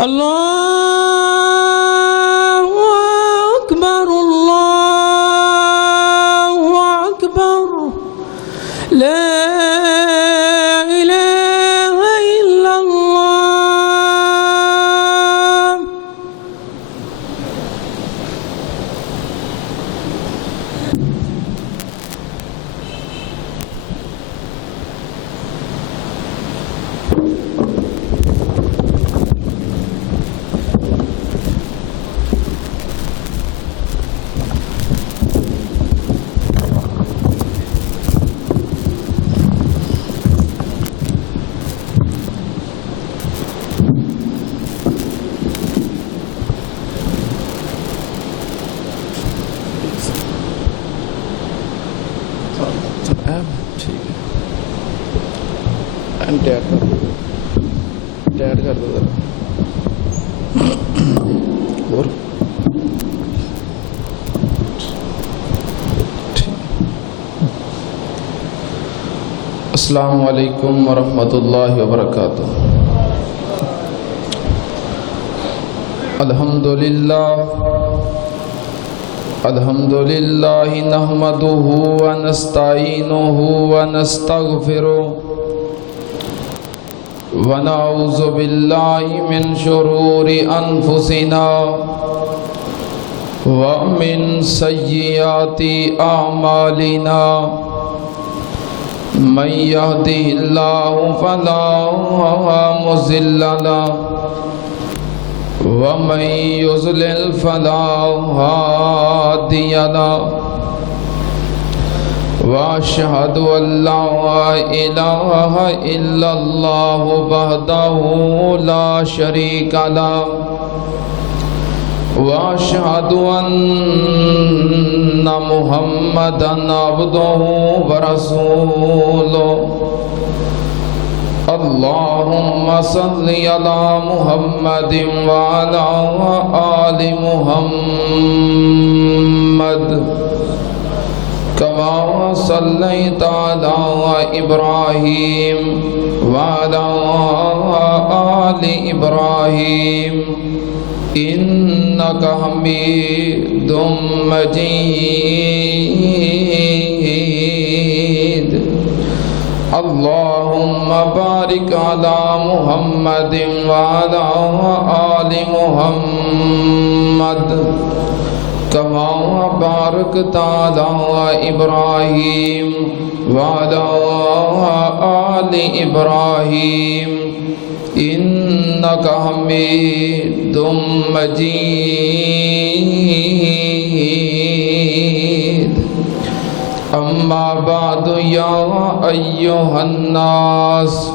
اللہ اکبر اللہ اکبر لا الہ الا اللہ. ٹائٹ کر دو ذرا اور السلام علیکم ورحمۃ اللہ وبرکاتہ. الحمد للہ نحمدہ ونستعینہ ونستغفرہ ونعوذ باللہ من شرور انفسنا ومن سیئات اعمالنا من یہدہ اللہ فلا مضل لہ ومن یضلل فلا ہادی لہ واشہد ان لا الہ الا اللہ وحدہ لا شریک لہ واشہد ان محمدا عبدہ ورسولہ. اللہم صلی علی محمد وعلی آل محمد كما صليت على إبراهيم وعلى آل إبراهيم إنك حميد مجيد. اللهم بارك على محمد وعلى آل محمد كما باركت على إبراهيم وعلى آل إبراهيم إنك حميد مجيد. أما بعد يا أيها الناس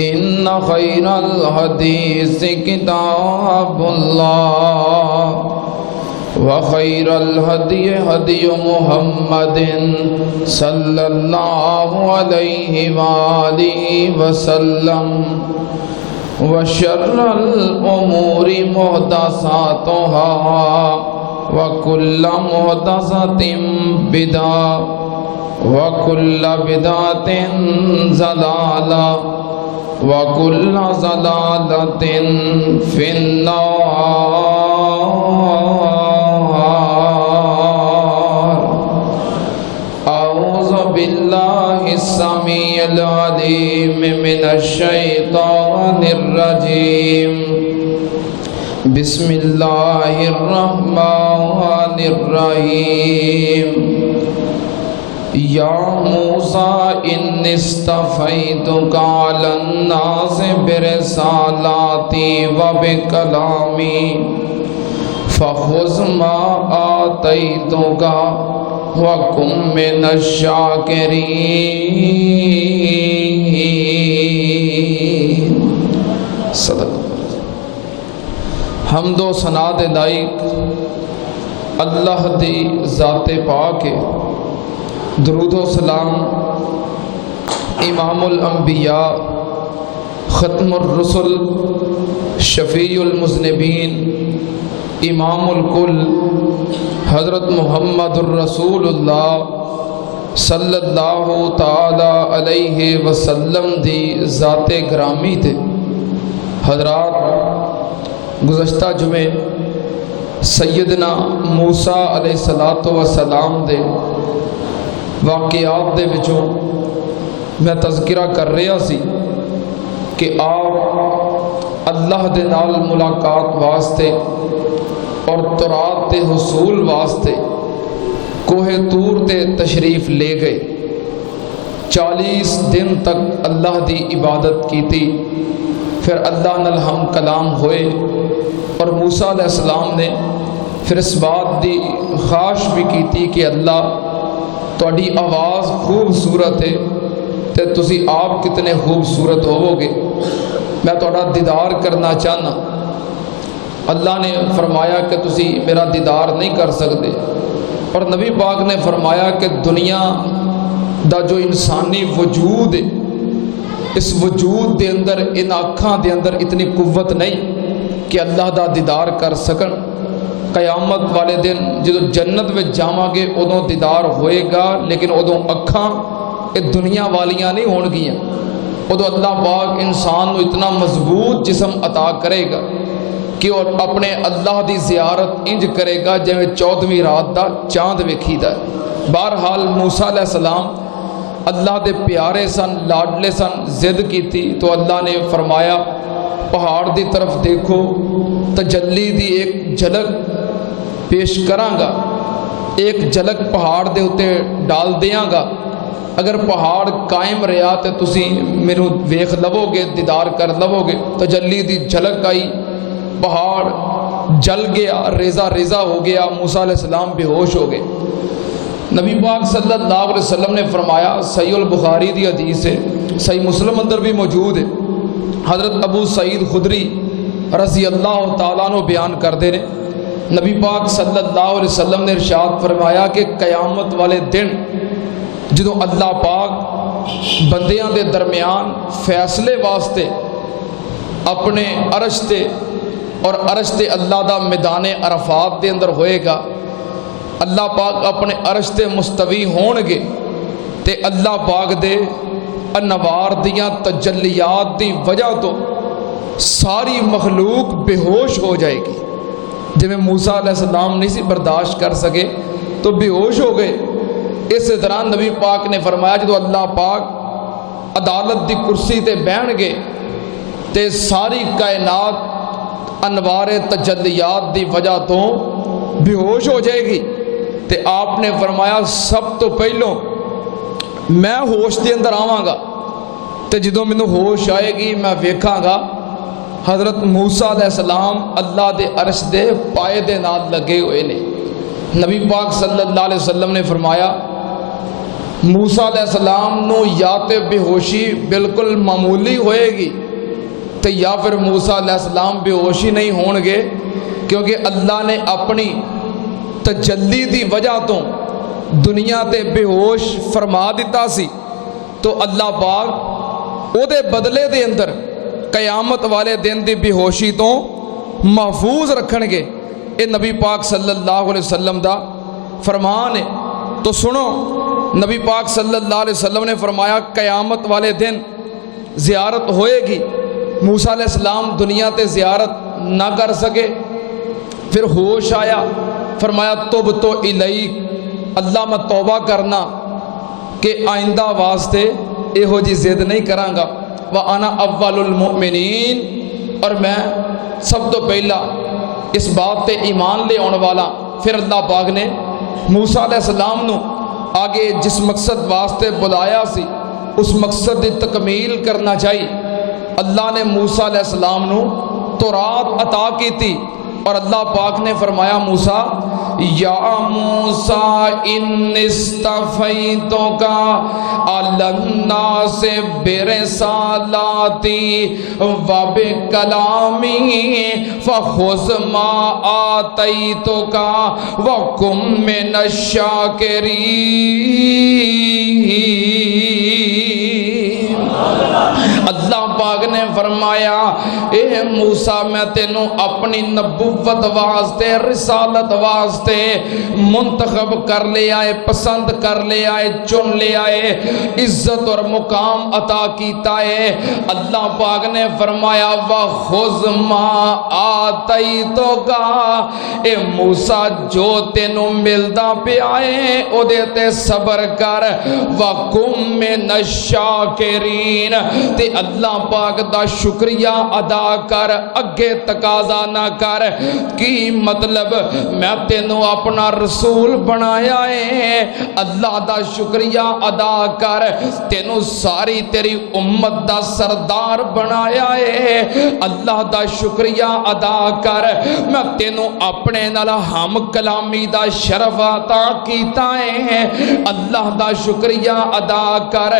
إن خير الحديث كتاب الله وخير الهدي هدي محمد صلى الله عليه وآله وسلم وشر الأمور محدثاتها وكل محدثة بدعة وكل بدعة ضلالة وكل ضلالة في النار. أعوذ بالله السميع العليم من الشيطان الرجيم. بسم الله الرحمن الرحيم. يا موسى إني اصطفيتك على الناس برسالاتي وبكلامي فخذ ما آتيتك وكن من الشاكرين. صدق. حمد و ثنا دے لائق اللہ دی ذات پاک ہے. درود و سلام امام الانبیاء ختم الرسل شفیع المذنبین امام الکل حضرت محمد الرسول اللہ صلی اللہ تعالی علیہ وسلم دی ذات گرامی تے. حضرات گزشتہ جمعے سیدنا موسیٰ علیہ السلام دے واقعات دے وچوں میں تذکرہ کر رہا سی کہ آپ اللہ دے نال ملاقات واسطے اور تورات دے حصول واسطے کوہ طور تے تشریف لے گئے، 40 دن تک اللہ دی عبادت کی تھی، پھر اللہ نال ہم کلام ہوئے اور موسیٰ علیہ السلام نے پھر اس بات دی خواہش بھی کی تھی کہ اللہ تہاڈی آواز خوبصورت ہے تے تسی آپ کتنے خوبصورت ہوو گے، میں تہاڈا دیدار کرنا چاہنا۔ اللہ نے فرمایا کہ تسی میرا دیدار نہیں کر سکتے، اور نبی پاک نے فرمایا کہ دنیا دا جو انسانی وجود ہے، اس وجود دے اندر ان آنکھاں دے اندر اتنی قوت نہیں کہ اللہ دا دیدار کر سکن۔ قیامت والے دن جدو جنت میں جاواں گے ادوں دیدار ہوئے گا، لیکن ادوں اکھاں یہ دنیا والیاں نہیں ہون گیاں، ادوں اللہ پاک انسان نو اتنا مضبوط جسم عطا کرے گا کہ وہ اپنے اللہ دی زیارت انج کرے گا جویں 14ویں رات دا چاند ویکھی دا۔ بہرحال موسیٰ علیہ السلام اللہ دے پیارے سن، لاڈلے سن، ضد کی تھی تو اللہ نے فرمایا پہاڑ دی طرف دیکھو، تجلی دی ایک جھلک پیش کراں گا، ایک جھلک پہاڑ دے اتے ڈال دیاں گا، اگر پہاڑ قائم رہا تو تسی میرے ویکھ لو گے، دیدار کر لو گے۔ تجلی دی جھلک آئی، پہاڑ جل گیا، ریزہ ریزہ ہو گیا، موسیٰ علیہ السلام بے ہوش ہو گئے۔ نبی پاک صلی اللہ علیہ وسلم نے فرمایا، صحیح البخاری دی حدیث ہے، صحیح مسلم اندر بھی موجود ہے، حضرت ابو سعید خدری رضی اللہ تعالیٰ عنہ بیان کردے نے، نبی پاک صلی اللہ علیہ وسلم نے ارشاد فرمایا کہ قیامت والے دن جدوں اللہ پاک بندیاں دے درمیان فیصلے واسطے اپنے عرش تے اور عرش تے اللہ دا میدان عرفات دے اندر ہوئے گا، اللہ پاک اپنے عرش تے مستوی ہون گے تے اللہ پاک دے انوار دیاں تجلیات دی وجہ تو ساری مخلوق بے ہوش ہو جائے گی، جب موسیٰ علیہ السلام نہیں سی برداشت کر سکے تو بے ہوش ہو گئے۔ اس دوران نبی پاک نے فرمایا جدو اللہ پاک عدالت دی کرسی تے بیٹھ گئے تے ساری کائنات انوار تجلیات دی وجہ تو بے ہوش ہو جائے گی، تے آپ نے فرمایا سب تو پہلوں میں ہوش دے اندر آواں گا، تے جدو مینوں ہوش آئے گی میں ویکھاں گا حضرت موسیٰ علیہ السلام اللہ دے عرش دے پائے دے نال لگے ہوئے نے۔ نبی پاک صلی اللہ علیہ وسلم نے فرمایا موسیٰ علیہ السلام نو یا تے بے ہوشی بالکل معمولی ہوئے گی تے یا پھر موسیٰ علیہ السلام بے ہوشی نہیں ہون گے، کیونکہ اللہ نے اپنی تجلی دی وجہ تو دنیا تے بے ہوش فرما دیتا سی، تو اللہ پاک او دے بدلے دے اندر قیامت والے دن دی بے ہوشی تو محفوظ رکھن گے۔ اے نبی پاک صلی اللہ علیہ وسلم دا فرمان ہے۔ تو سنو، نبی پاک صلی اللہ علیہ وسلم نے فرمایا قیامت والے دن زیارت ہوئے گی، موسیٰ علیہ السلام دنیا تے زیارت نہ کر سکے، پھر ہوش آیا، فرمایا توبتو الیک، اللہ میں توبہ کرنا کہ آئندہ واسطے ایہو جی ضد نہیں کراں گا، وَأَنَا أَوَّلُ الْمُؤْمِنِينَ، اور میں سب تو پہلا اس بات تے ایمان لے آنے والا۔ پھر اللہ پاک نے موسیٰ علیہ السلام نو آگے جس مقصد واسطے بلایا سی اس مقصد دی تکمیل کرنا چاہیے۔ اللہ نے موسیٰ علیہ السلام نو تورات عطا کی تھی، اور اللہ پاک نے فرمایا موسیٰ یا موسیٰ انی اصطفیتک علی الناس برسالاتی وبکلامی فخذ ما آتیتک وکن من الشاکرین۔ اللہ پاک نے فرمایا اے موسیٰ میں تینوں اپنی نبوت واسطے رسالت واسطے منتخب کر لے آئے، پسند کر لے آئے، چن لے آئے، عزت اور مقام عطا کیتا ہے۔ اللہ پاک نے فرمایا وَخُذْ مَا آتَيْتُكَ، اے موسیٰ جو تینوں ملدا پہ آئے او دیتے صبر کر، وَقُمْ مِنَ الشَّاكِرِينَ، تے اللہ پاک دا شکریہ ادا کر، اگے تقاضا نہ کر۔ کی مطلب میں تینوں اپنا رسول بنایا ہے، اللہ دا شکریہ ادا کر، تینوں ساری تیری امت دا سردار بنایا ہے، اللہ دا شکریہ ادا کر، میں تینوں اپنے نال ہم کلامی دا شرف عطا کیتا ہے، اللہ دا شکریہ ادا کر،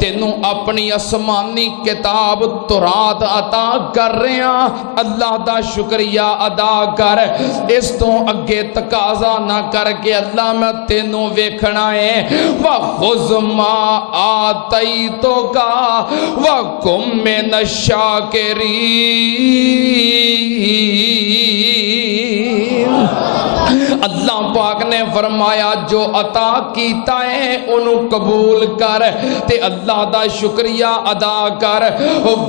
تینوں اپنی آسمانی کتاب تورات عطا کر رہے ہیں، اللہ دا شکریہ ادا کر۔ اس تو اگے تقاضا نہ کر کے اللہ میں تینوں ویکھنا ہے۔ وَخُذْ مَا آتَيْتُكَ وَكُن مِّنَ الشَّاكِرِينَ۔ اللہ پاک نے فرمایا جو عطا کیتا ہے انہوں قبول کر تے اللہ دا شکریہ ادا کر۔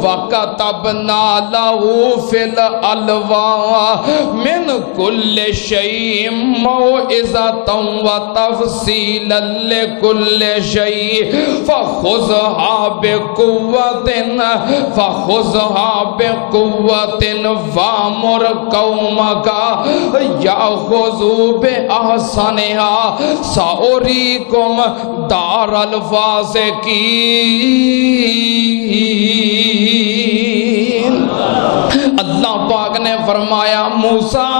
وَكَتَبْنَا لَهُ فِي الْأَلْوَاحِ مِنْ كُلِّ شَيْءٍ مَوْعِظَةً وَتَفْصِيلًا لِكُلِّ شَيْءٍ فَخُذْهَا بِقُوَّةٍ وَأْمُرْ قَوْمَكَ يَأْخُذُوا بِأَحْسَنِهَا سَأُرِيكُمْ دَارَ الْفَاسِقِينَ۔ اللہ پاک نے فرمایا موسیٰ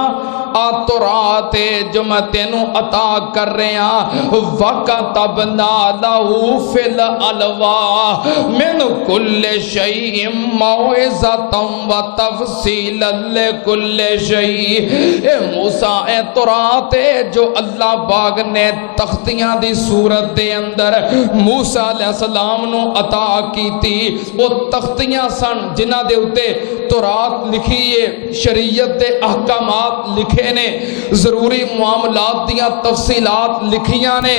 تورات جو میں تینوں عطا کر رہے ہیں، وَكَتَبْنَا لَهُ فِي الْأَلْوَاحِ مِنْ كُلِّ شَيْءٍ مَوْعِظَةً وَتَفْصِيلًا لِكُلِّ شَيْءٍ۔ اے موسیٰ اے تورات جو اللہ پاک نے تختیاں دی صورت دے اندر موسیٰ علیہ السلام نو عطا کی تھی، وہ تختیاں سن جنہ دے اتے تورات لکھیے، شریعت دے احکامات لکھے نے، ضروری معاملات دیاں تفصیلات لکھیاں نے۔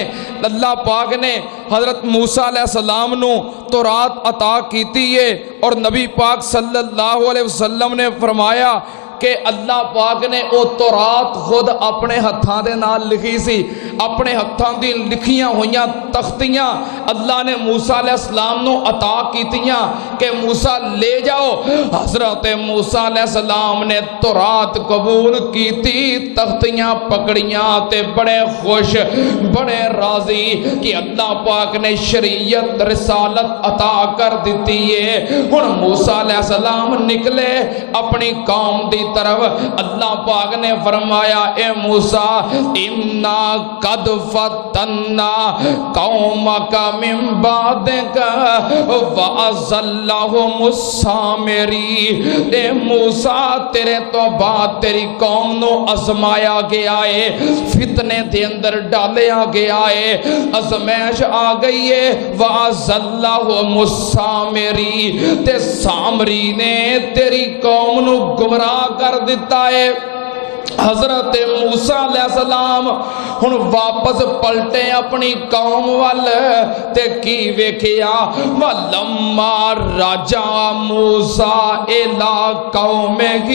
اللہ پاک نے حضرت موسیٰ علیہ السلام نو تورات عطا کیتی ہے، اور نبی پاک صلی اللہ علیہ وسلم نے فرمایا کہ اللہ پاک نے او تورات خود اپنے ہتھاں دے نال لکھی سی، اپنے ہتھاں دی لکھیاں ہویاں تختیاں اللہ نے موسیٰ علیہ السلام نو عطا کیتیاں کہ موسیٰ لے جاؤ۔ حضرت موسیٰ علیہ السلام نے تورات قبول کیتی، تختیاں پکڑیاں تے بڑے خوش بڑے راضی کہ اللہ پاک نے شریعت رسالت عطا کر دیتی ہے۔ ہن موسیٰ علیہ السلام نکلے اپنی قوم دی طرف، اللہ پاک نے فرمایا اے موسیٰ اِنَّا قَدْ فَتَنَّا قَوْمَكَ مِن بَعْدِكَ وَأَضَلَّهُمُ السَّامِرِي۔ اے موسیٰ تیرے تو بعد تیری قوم نو آزمایا گیا ہے، فتنے دے اندر ڈالیا گیا ہے، آزمائش آ گئی ہے۔ وَأَضَلَّهُمُ السَّامِرِي، تے سامری نے تیری قوم نو گمراہ کر دیتا ہے۔ حضرت موسیٰ علیہ السلام ہن واپس پلٹے اپنی قوم وال تے کی ویکھیا، وَلَمَّا رَجَعَ مُوسَىٰ إِلَىٰ قَوْمِهِ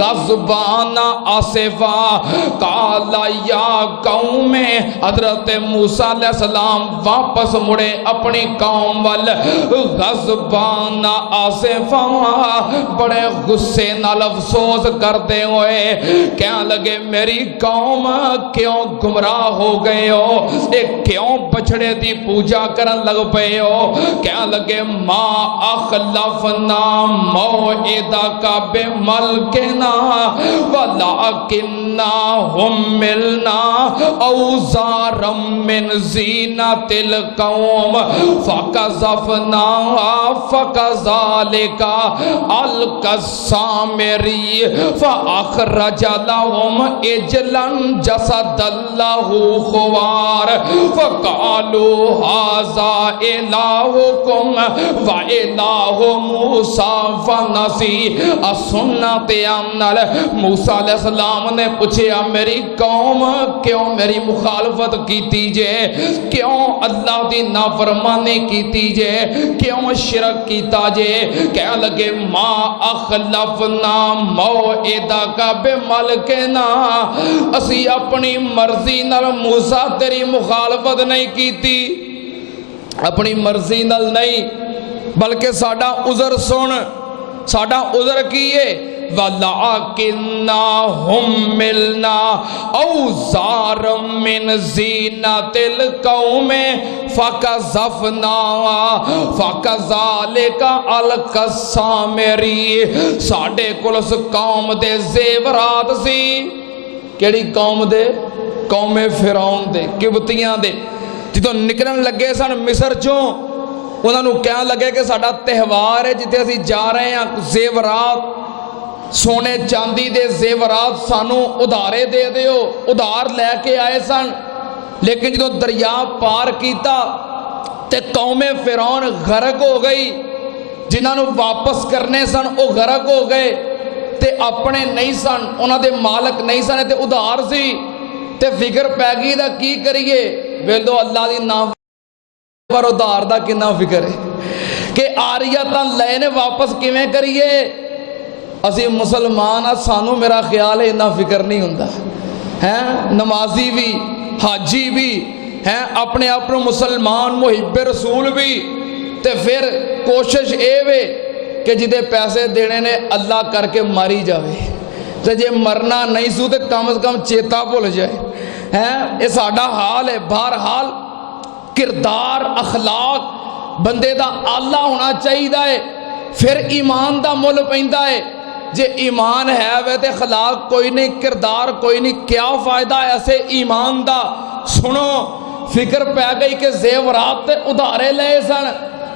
غَضْبَانَ آسِفًا قَالَ يَا قَوْمِ۔ حضرت موسیٰ علیہ السلام واپس مڑے اپنی قوم وال غضبان آسفا، بڑے غصے نال افسوس کرتے ہوئے کہنے لگے میری قوم کیوں گمراہ ہو گئے ہو، کیوں بچڑے دی پوجا کرن لگ پئے ہو۔ کہنے لگے ما اخلفنا موعدک بملکنا ولکن كنا حملنا أوزارا من زينة القوم فكشفناها فكذلك ألقى السامري فأخرج لهم عجلا جسدا له خوار فقالوا هذا إلهكم وإله موسى فنسي السنة أنل موسیٰ علیہ السلام نے پوچھا میری قوم کیوں میری مخالفت کیتی جے کیوں اللہ دی نافرمانی کیتی جے کیوں شرک کیتا جے کہنے لگے ما اخلفنا موعدک بملکنا اسی اپنی مرضی نال موسیٰ تیری مخالفت نہیں کیتی اپنی مرضی نال نہیں بلکہ ساڈا عذر سن ساڈا عذر کیے وَلَعَكِنَّا حُمِّلْنَا أَوْزَارًا مِّن زِينَةِ الْقَوْمِ فَكَشَفْنَاهَا فَكَذَلِكَ أَلْقَى السَّامِرِي ساڈے کول اس قوم دے زیورات سی کیڑی قوم دے قوم فرعون دے قبطیاں دے جدوں نکلن لگے سن مصر چوں انہاں نوں کہن لگے کہ ساڈا تہوار ہے جتے اسی جا رہے ہیں زیورات سونے چاندی دے زیورات سانو ادارے دے دیو ادار لے کے آئے سن لیکن جدو دریا پار کیتا تے قوم فرعون غرق ہو گئی جنہاں نو واپس کرنے سن او غرق ہو گئے تے اپنے نہیں سن انہاں دے مالک نہیں سن تے ادار سی تے فکر پہ گئی دا کی کریے ویلو اللہ دی نام پر ادار دا کنا فکر ہے کہ آریتاں لے نے واپس کیویں کریے اسی مسلمان سانو میرا خیال ہے اتنا فکر نہیں ہوندہ ہیں نمازی بھی حاجی بھی ہیں اپنے اپنے مسلمان محب رسول بھی تے پھر کوشش اے وے کہ جدے پیسے دینے نے اللہ کر کے ماری جاوے تے جے مرنا نہیں سو تے کم از کم چیتا بھول جائے ہیں یہ ساڈا حال ہے بہرحال کردار اخلاق بندے دا آلہ ہونا چاہیے ہے پھر ایمان دا مول پیندا ہے جے ایمان ہے وے تے اخلاق کوئی نہیں کردار کوئی نہیں کیا فائدہ ہے ایسے ایمان دا سنو فکر پہ گئی کہ زیورات تے ادارے لے سن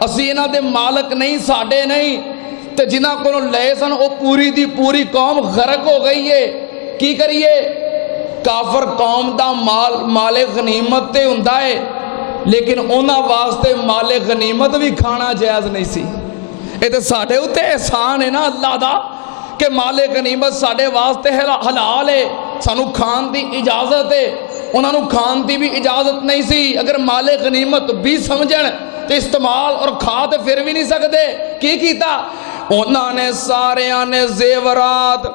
اسی انہاں دے مالک نہیں ساڈے نہیں تے جنہاں کو لے سن او پوری دی پوری قوم غرق ہو گئی ہے کی کریے کافر قوم دا مال غنیمت تے ہوندا ہے لیکن انہاں واسطے مال غنیمت بھی کھانا جائز نہیں سی اے تے ساڈے اوتے احسان ہے نا اللہ دا کہ مال غنیمت ساڈے واسطے حلال ہے سانو کھان دی اجازت ہے انہاں نو کھان دی بھی اجازت نہیں سی اگر مال غنیمت بھی سمجھن تے استعمال اور کھا تے پھر بھی نہیں سکتے کی کیتا انہاں نے سارے نے زیورات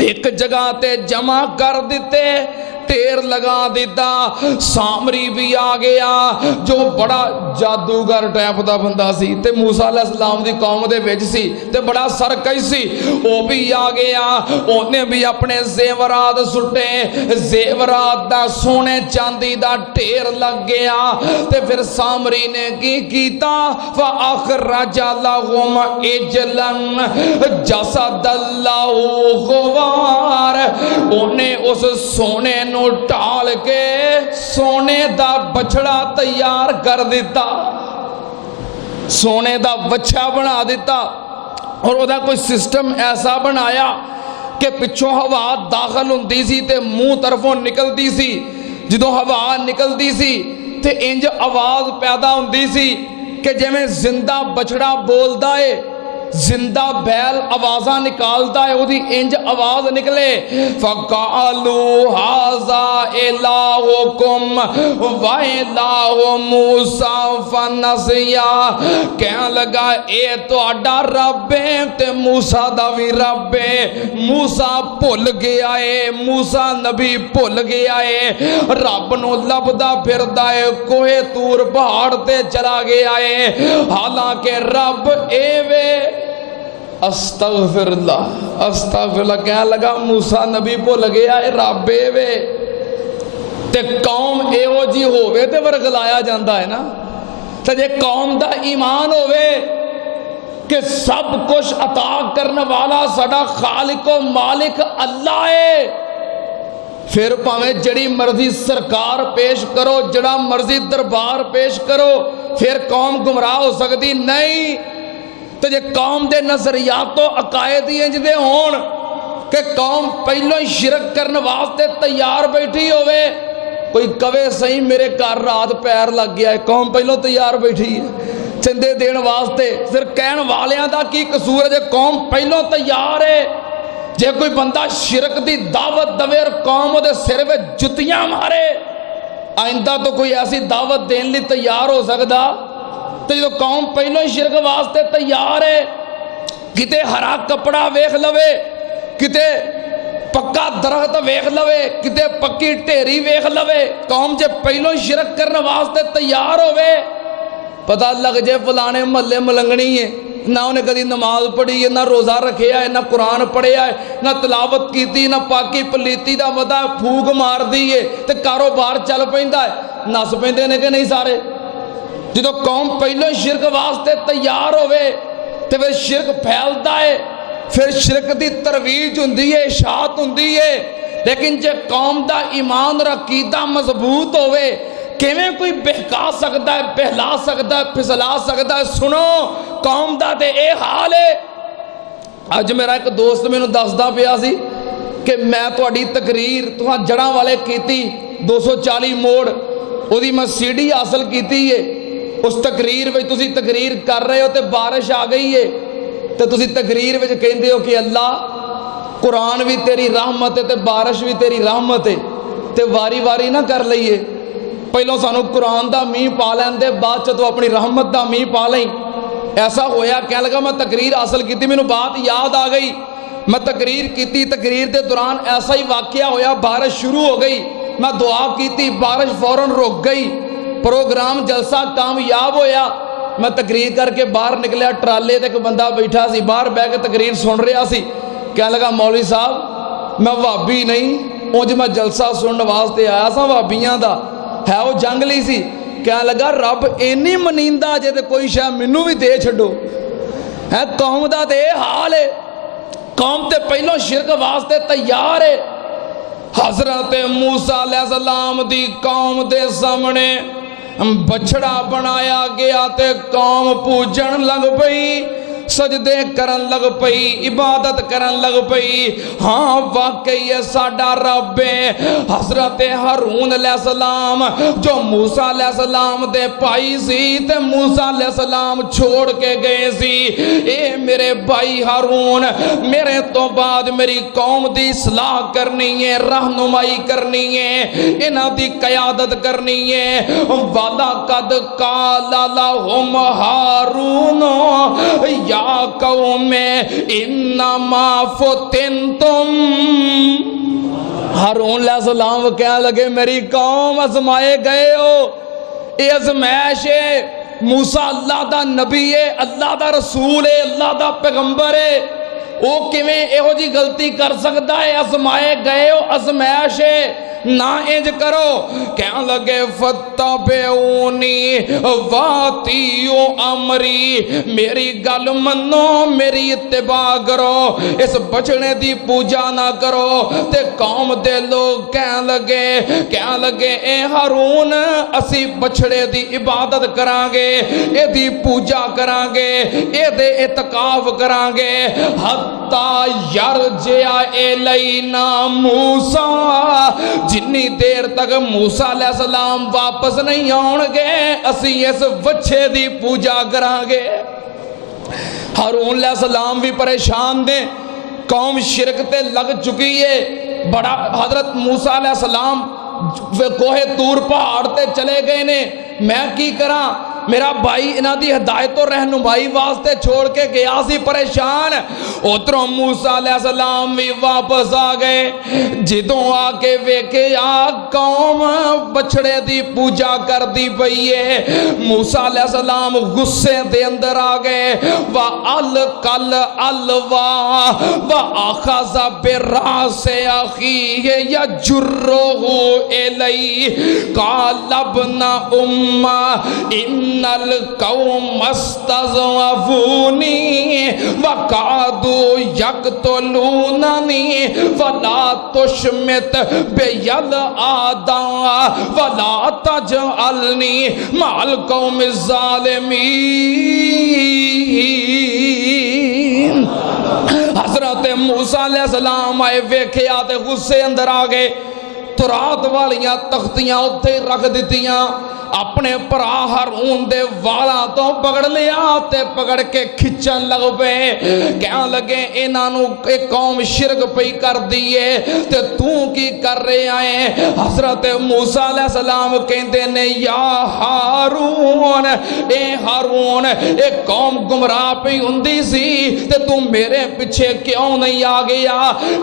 ایک جگہ تے جمع کر دیتے ٹیر لگا دیتا سامری بھی آ گیا جو بڑا جادوگر ٹائپ دا بندہ سی تے موسیٰ علیہ السلام دی قوم دے وچ سی تے بڑا سرکش سی او بھی آ گیا اونے بھی اپنے زیورات سٹے زیورات دا سونے چاندی دا ٹیر لگ گیا تے پھر سامری نے کی کیتا فَأَخْرَجَ لَهُمْ عِجْلًا جَسَدًا لَهُ خُوَارٍ اونے اس سونے ٹال کے سونے دا بچڑا تیار کر دیتا سونے دا بچہ بنا دیتا اور وہ دا کوئی سسٹم ایسا بنایا کہ پچھوں ہوا داخل ہوندی سی تے منہ طرفوں نکلدی سی جدوں ہوا نکلدی سی تے انج آواز پیدا ہوندی سی کہ جویں زندہ بچڑا بولدا ہے زندہ بیل آوازاں نکالتا ہے وہ دی انج آواز نکلے فَقَالُوا هَذَا إِلَٰهُكُمْ وَإِلَٰهُ مُوسَىٰ فَنَسِيَا کہنے لگا اے تو اڈا رب ہے تے موسیٰ دا بھی رب ہے موسیٰ بھول گیا ہے موسیٰ نبی بھول گیا ہے رب نو لبدا پھردا ہے کوہ تور پہاڑ تے چلا گیا ہے حالانکہ رب اے وے استغفر اللہ کہنے لگا موسیٰ نبی بھول گیا ہے رب اے وے تے قوم اے ہو جی ہووے تے ورگلایا جاندا ہے نا تے جے قوم دا ایمان ہووے کہ سب کچھ عطا کرنے والا ساڈا خالق و مالک اللہ ہے پھر پاویں جڑی مرضی سرکار پیش کرو، جڑا مرضی دربار پیش کرو، پھر قوم گمراہ ہو سکتی نہیں۔ تو جے قوم دے نظریات و عقائد ہی انج دے ہون کہ قوم پہلو ہی شرک کرنے واسطے تیار بیٹھی ہوئے، کوئی کہے صحیح میرے گھر رات پیر لگ گیا ہے، قوم پہلو تیار بیٹھی ہے چندے دین واسطے، پھر کہن والیاں دا کی قصور ہے جے قوم پہلو تیار ہے؟ جے کوئی بندہ شرک دی دعوت دوے اور قوم دے سر پہ جتیاں مارے، آئندہ تو کوئی ایسی دعوت دین لی تیار ہو سکتا؟ تو جو قوم پہلو ہی شرک واسطے تیار ہے، کتے ہرا کپڑا ویکھ لوے، کتے پکا درخت ویکھ لوے، کتے پکی ٹھیری ویکھ لوے، قوم جے پہلو ہی شرک کرنے واسطے تیار ہوئے، پتہ لگ جے فلانے محلے ملنگنی ہے، نہ انہیں کدی نماز پڑھی ہے، نہ روزہ رکھیا ہے، نہ قرآن پڑھیا ہے، نہ تلاوت کیتی، نہ پاکی پلیتی دا مدہ پھوک مار دی ہے، تے کاروبار چل پیندا ہے، نس پیندے نے کہ نہیں سارے؟ جدو قوم پہلو شرک واسطے تیار ہوئے تے پھر شرک پھیلتا ہے، پھر شرک دی ترویج ہوندی ہے، اشاعت ہوندی ہے۔ لیکن جے قوم دا ایمان اور عقیدہ مضبوط ہوئے، کیویں کوئی بہکا سکتا ہے، بہلا سکتا ہے، پھسلا سکتا ہے؟ سنو قوم دا تے اے حال ہے۔ اج میرا ایک دوست میں دسدا پیا سی کہ میں تہاڈی تقریر تہاں جڑاں والے کیتی 240 موڑ، او دی میں سی ڈی حاصل کیتی ہے، اس تقریر وچ تسی تقریر کر رہے ہو تے بارش آ گئی ہے تے تسی تقریر وچ کہندے ہو کہ اللہ قرآن بھی تیری رحمت ہے تے بارش بھی تیری رحمت ہے، تے واری واری نہ کر لئیے، پہلو سانو قرآن دا میہ پا لین دے، بعد چ تو اپنی رحمت دا میہ پا لیں۔ ایسا ہویا کہنے لگا میں تقریر حاصل کیتی، میں بات یاد آ گئی، میں تقریر کیتی، تقریر دے دوران ایسا ہی واقعہ ہویا، بارش شروع ہو گئی، میں دعا کیتی، بارش فوراً رک گئی، پروگرام جلسہ کامیاب ہویا۔ میں تقریر کر کے باہر نکلیا، ٹرالے تے ایک بندہ بیٹھا سی، باہر بیٹھ کے تقریر سن رہا سی، کہنے لگا مولوی صاحب میں وہابی نہیں، اونج میں جلسہ سننے واسطے آیا سا وہابیاں دا، ہے وہ جنگلی سی، کہنے لگا رب اینی منیندہ جے تے کوئی شاہ منو بھی دے چھڑو ہے۔ قوم دا تے حال ہے، قوم تے پہلو شرک واسطے تیار ہے۔ حضرت موسیٰ علیہ السلام دی قوم دے سامنے بچڑا بنایا گیا تے قوم پوجن لگ پئی، سجدے کرن لگ پئی، عبادت کرن لگ پئی۔ ہاں واقعی یہ ساڈا رب ہے۔ حضرت ہارون علیہ السلام جو موسیٰ علیہ السلام دے بھائی سی تے موسیٰ علیہ السلام چھوڑ کے گئے سی، اے میرے بھائی ہارون میرے تو بعد میری قوم دی اصلاح کرنی ہے، رہنمائی کرنی ہے، انہاں دی قیادت کرنی ہے۔ وَلَقَدْ قَالَ لَهُمْ هَارُونُ یا قوم انما فتنتم۔ ہارون علیہ السلام کہنے لگے میری قوم ازمائے گئے ہو، اے ازمائش ہے۔ موسیٰ اللہ دا نبی ہے، اللہ دا رسول ہے، اللہ دا پیغمبر ہے، وہ کیویں ایہو جی غلطی کر سکتا ہے؟ ازمائے گئے ہو، ازمائش ہے، نہ انج کرو۔ کہنے لگے فتبعونی واتیو امری، میری گل منو، میری اتباع کرو، اس بچڑے دی پوجا نہ کرو۔ تے قوم دے لوگ کہنے لگے اے ہارون اسی بچڑے دی عبادت کران گے، اے دی پوجا کران گے، اے دے اعتکاف کران گے، حتی یرجع الینا موسیٰ، جنی دیر تک موسیٰ علیہ السلام واپس نہیں آن گے اسی اس وچھے دی پوجا کران گے۔ ہارون علیہ السلام بھی پریشان دیں، قوم شرک تے لگ چکی ہے۔ بڑا حضرت موسیٰ علیہ السلام کوہ طور پہاڑ تے چلے گئے نے، میں کی کراں؟ میرا بھائی انہاں دی ہدایت و رہنمائی واسطے چھوڑ کے گیا سی پریشان۔ ادھروں موسیٰ علیہ السلام بھی واپس آ گئے، جدوں آ کے ویکھے قوم بچڑے دی پوجا کر دی پئی ہے۔ موسیٰ علیہ السلام غصے دے اندر آ گئے، وَأَلْقَى الْأَلْوَاحَ وَأَخَذَ بِرَأْسِ أَخِيهِ يَجُرُّهُ إِلَيْهِ قَالَ ابْنَ أُمَّ إِنَّ innal qawma istazwafuni wa qadu yaqtulunani fala tushmit biyal ada wala taj'alni ma'al qawmi zalimin. حضرت موسیٰ علیہ السلام آئے ویکھیا تے غصے اندر آگئے ترات والیاں تختیاں اتھے رکھ دیتیاں اپنے پرا ہارون دے والا تو پکڑ لیا تے پکڑ کے کھچن لگ پے کہاں لگے انہوں ایک قوم شرک پئی کر دیئے تے تو کی کر رہے آئے. حضرت موسیٰ علیہ السلام کہندے نے یا ہارون اے ہارون ایک قوم گمراہ پئی ہوندی سی تے تو میرے پیچھے کیوں نہیں آ گیا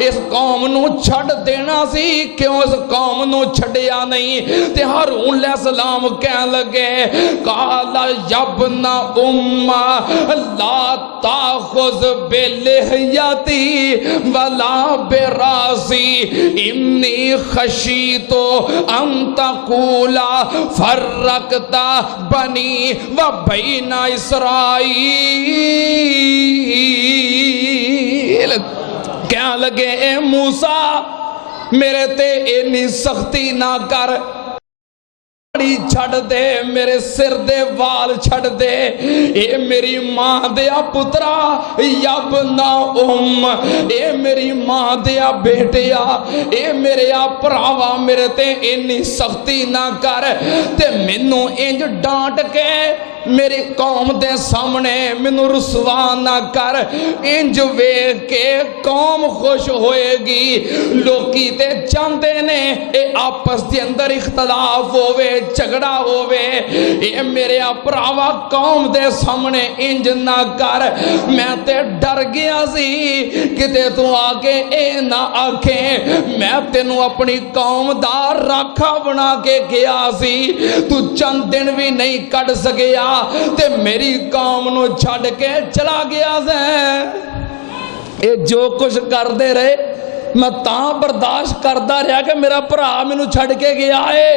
اس قوم نو چھڑ دینا سی کیوں اس قوم نو چھڑیا نہیں. تے ہارون علیہ السلام کہنے لگے قال یابن امّا لا تاخذ بلحیتی ولا براسی انی خشیت ان تقول فرقت بنی و بین اسرائیل. کہنے لگے اے موسیٰ میرے تے اینی سختی نہ کر چھڑ دے میرے سر دے وال چھڑ دے اے میری ماں دیا پترا یابنا اے میری ماں دیا بیٹیا اے میرے پراوا میرے تے انی سختی نہ کر تے منو انج ڈانٹ کے میری قوم دے سامنے منو رسوا نہ کر انج ویکھ کے قوم خوش ہوئے گی. لوکی تے چاندے نے اے آپس دے اندر اختلاف ہوئے جھگڑا ہوئے اے میرے پراوا قوم دے سامنے انج نہ کر. میں تے ڈر گیا سی کتے تو آگے اے نہ آکھیں میں تینوں اپنی قوم دا راکھا بنا کے گیا سی تو چند دن بھی نہیں کٹ سکیا تے میری قوم نو چھڑ کے چلا گیا سے. اے جو کچھ کر دے رہے میں تاں برداشت کردہ رہا کہ میرا پرا میں نو چھڑ کے گیا ہے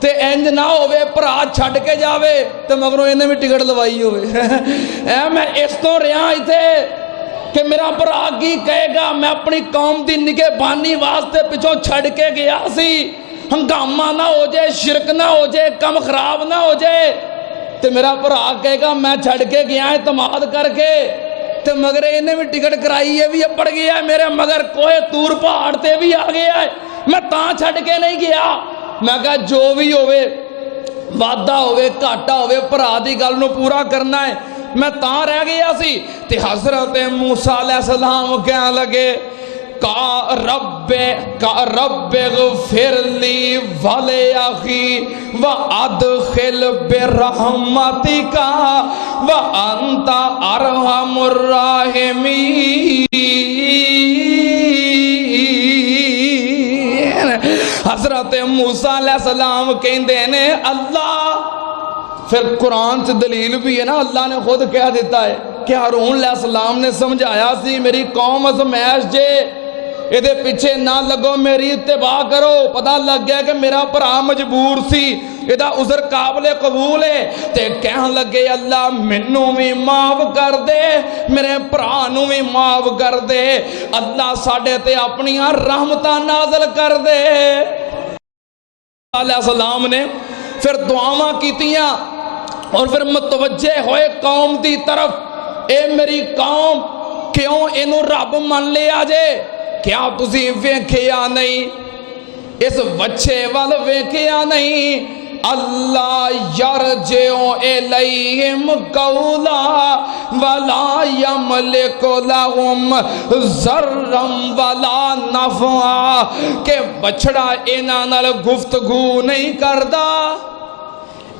تے انج نہ ہوئے پرا چھڑ کے جاوے تے مگروں انہیں بھی ٹکٹ لوائی ہوئے. میں اس تو رہا ہی تھے کہ میرا پرا کی کہے گا میں اپنی قوم دی نگہ بانی واسطے پچھو چھڑ کے گیا سی ہنگامہ نہ ہو جائے شرک نہ ہو جائے کم خراب نہ ہو جائے تے میرا پرا کہے گا میں چھڑ کے گیا ہے اعتماد کر کے تے مگر انہیں بھی ٹکٹ کرائی ہے بھی پڑ گیا ہے میرے مگر کوئی تور پہاڑ تے بھی آ گیا ہے میں تاں چھڑ کے نہیں گیا. میں کہا جو بھی ہوئے وعدہ ہوئے کاٹا ہوئے پرا دی گل نو پورا کرنا ہے میں تاں رہ گیا سی. تے حضرت موسیٰ علیہ السلام کہنے لگے کا رب اغفر لی ولی اخی وادخل برحمتک وانت ارحم الراحمین. حضرت موسیٰ علیہ السلام کہندے نے اللہ پھر قرآن سے دلیل بھی ہے نا اللہ نے خود کہہ دیتا ہے کہ ہارون علیہ السلام نے سمجھایا سی میری قوم ازمائش جے یہ پیچھے نہ لگو میری اتباع کرو. پتہ لگ گیا کہ میرا پرا مجبور سی یہ عذر قابل قبول ہے تے کہن لگے اللہ منو بھی معاف کر دے میرے پرا نو بھی معاف کر دے اللہ ساڈے تے اپنی رحمتاں نازل کر دے. علیہ السلام نے پھر دعاواں کیتیاں اور پھر متوجہ ہوئے قوم دی طرف اے میری قوم کیوں انہوں رب من لیا جے کیا تسی ویکھیا نہیں اس بچے وال ویکھیا نہیں اللہ یرجعو الیہم قولا ولا یملک لہم ضررا ولا نفعا کہ بچڑا انہاں نال گفتگو نہیں کردا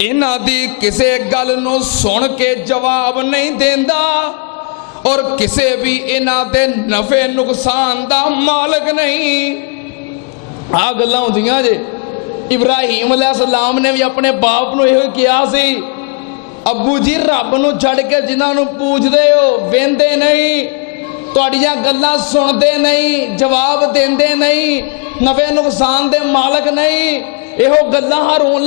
انہاں دی کسے گل نو سن کے جواب نہیں دیندا اور کسے بھی انہاں دے نفع نقصان دا مالک نہیں. آگ اللہ ہوں دیاں جے ابراہیم علیہ السلام نے بھی اپنے باپ نو یہ کیا سی ابو جی رب نو چھڑ کے جنہاں نو پوچھ دے ہو ویندے نہیں تواڈیاں گلاں سن دے نہیں جواب دیندے نہیں نفع نقصان دے مالک نہیں ਇਹੋ ਗੱਲਾਂ ਹਾਰੂਨ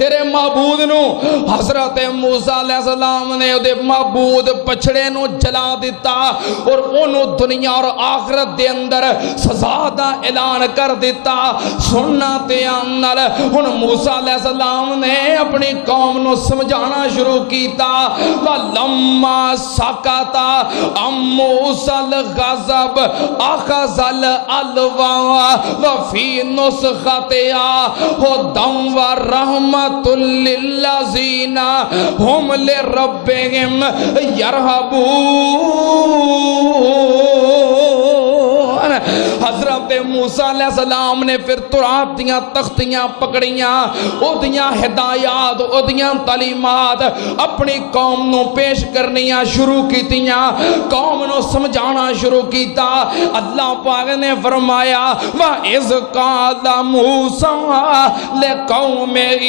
تیرے معبود نو حضرت موسیٰ علیہ السلام نے دے معبود پچھڑے نو جلا دیتا اور انہوں دنیا اور آخرت دے اندر سزا دا اعلان کر دیتا سننا تے آنال ان موسیٰ علیہ السلام نے اپنی قوم نو سمجھانا شروع کیتا وَلَمَّا سَكَتَ عَن مُوسَى الْغَضَبُ أَخَذَ الْأَلْوَاحَ وَفِي نُسْخَتِهَا هُدًى وَرَحْمَةٌ لِلَّذِينَ هُمْ لِرَبِّهِمْ يَرْهَبُونَ حضرت موسیٰ علیہ السلام نے پھر تراب دیاں تختیاں پکڑیاں او دیاں ہدایات او دیاں تعلیمات اپنی قوم نو پیش کرنیاں شروع کیتیاں قوم نو سمجھانا شروع کیتا اللہ پاک نے فرمایا وَإِذْ قَالَ مُوسَىٰ لِقَوْمِهِ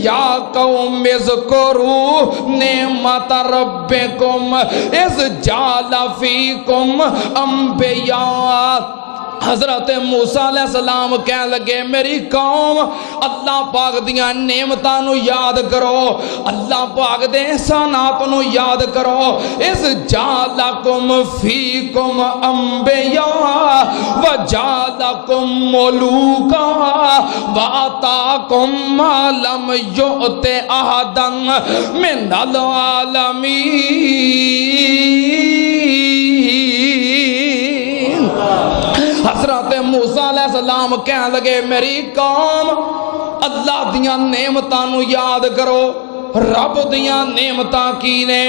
يَا قَوْمِ اذْكُرُوا نِعْمَتَ رَبِّكُمْ إِذْ جَعَلَ فِيكُمْ أَنْبِيَاءَ حضرت موسیٰ علیہ السلام کہنے لگے میری قوم اللہ پاک دیاں نعمتاں نو یاد کرو اللہ پاک دے احسانات نو یاد کرو اس جعلکم فیکم انبیاء وجعلکم ملوکا وآتاکم ما لم یؤت احدا من العالمین حضرت موسیٰ علیہ السلام کہنے لگے میری قوم اللہ دیاں نعمتاں نو یاد کرو رب دیاں نعمتاں کی نے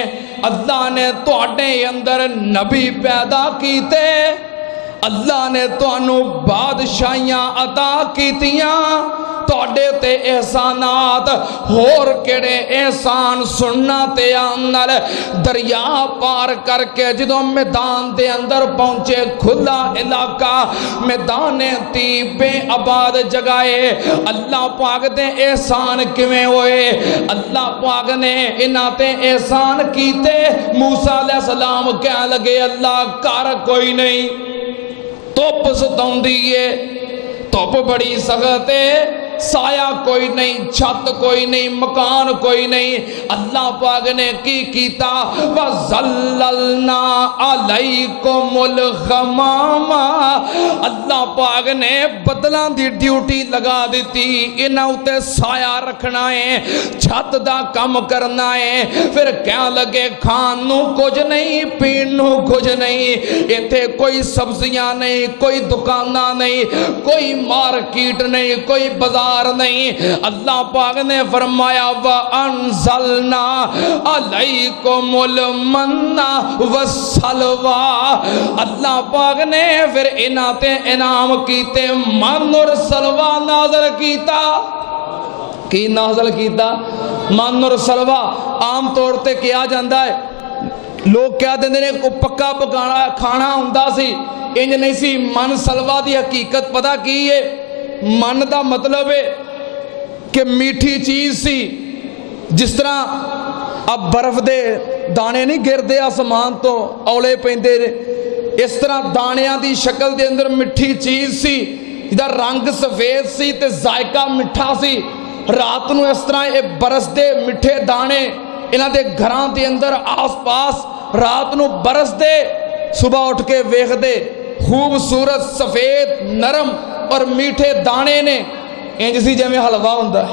اللہ نے تواڈے اندر نبی پیدا کیتے اللہ نے تانوں بادشاہیاں عطا کیتیاں تواڈے تے احسانات ہور کیڑے احسان سننا تے آنال دریا پار کر کے جدوں میدان دے اندر پہنچے کھلا علاقہ میدان تیبے آباد جگائے اللہ پاک دے احسان کیویں ہوئے اللہ پاک نے انہاں تے احسان کیتے موسیٰ علیہ السلام کہنے لگے اللہ کر کوئی نہیں توپ ستوندی ہے توپ بڑی سخت ہے سایہ کوئی نہیں چھت کوئی نہیں مکان کوئی نہیں اللہ پاک نے کی کیتا وَظَلَّلْنَا عَلَيْكُمُ الْغَمَامَ اللہ پاک نے بدلان دی ڈیوٹی لگا دیتی انہاں اتے سایہ رکھنا ہے چھت دا کم کرنا ہے پھر کہاں لگے کھان نو کچھ نہیں پین نو کچھ نہیں ایتھے کوئی سبزیاں نہیں کوئی دکانہ نہیں کوئی مارکیٹ نہیں کوئی بازار نہیں اللہ پاک نے فرمایا وَأَنزَلْنَا عَلَيْكُمُ الْمَنَّ وَالسَّلْوَىٰ اللہ پاک نے پھر انہاں تے انعام کیتے من اور سلوہ نازل کیتا کی نازل کیتا من اور سلوہ عام طور تے کیا جاندہ ہے لوگ کیا دیندے نے کو پکا پکانا کھانا ہوندہ سی انج نہیں سی من سلوہ دی حقیقت پتہ کی ہے من دا مطلب ہے کہ میٹھی چیز سی جس طرح اب برف دے دانے نہیں گر دے آسمان تو اولے پیندے اس طرح دانیاں دی شکل دے اندر مٹھی چیز سی ادھر رنگ سفید سی تے ذائقہ مٹھا سی رات نو اس طرح یہ برس دے مٹھے دانے انہاں دے گھران دے اندر آس پاس رات نو برس دے صبح اٹھ کے ویکھ دے خوبصورت سفید نرم اور میٹھے دانے نے انج سی جویں حلوہ ہوندا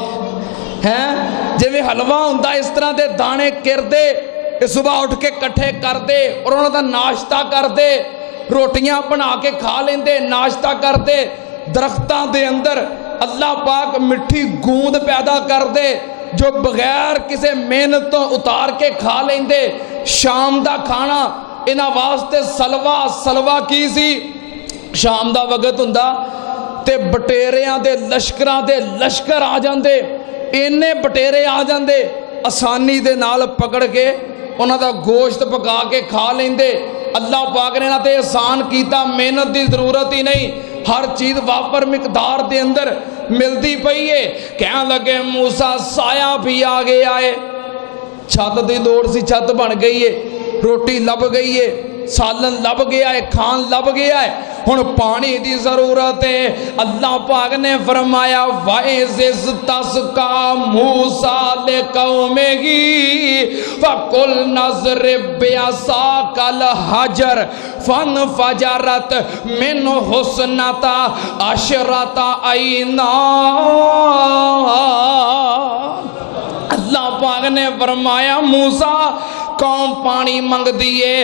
ہے جویں حلوہ ہوندا اس طرح دے دانے کر دے صبح اٹھ کے کٹھے کر دے اور انہاں دا ناشتہ کر دے روٹیاں بنا کے کھا لیندے ناشتہ کر دے درختاں دے اندر اللہ پاک مٹھی گوند پیدا کر دے جو بغیر کسی محنت تو اتار کے کھا لیندے شام دا کھانا انہاں واسطے سلوہ کی سی شام دا وقت ہوندا تے بٹیریاں دے لشکراں دے لشکر آ جاندے اینے بٹیرے آ جاندے آسانی دے نال پکڑ کے انہاں دا گوشت پکا کے کھا لیندے اللہ پاک نے انہاں تے احسان کیتا محنت دی ضرورت ہی نہیں ہر چیز واپر مقدار دے اندر ملدی پئی ہے کہنے لگے موسیٰ سایہ بھی آ گیا ہے چھت دی لوڑ سی چھت بن گئی ہے روٹی لب گئی ہے سالن لب گیا ہے کھان لب گیا ہے ہن پانی دی ضرورت ہے۔ اللہ پاک نے فرمایا وَإِذِ اسْتَسْقَىٰ مُوسَىٰ لِقَوْمِهِ فَقُلْنَا اضْرِب بِّعَصَاكَ الْحَجَرَ فَانفَجَرَتْ مِنْهُ اثْنَتَا عَشْرَةَ عَيْنًا۔ اللہ پاک نے فرمایا موسیٰ قوم پانی منگ دیے،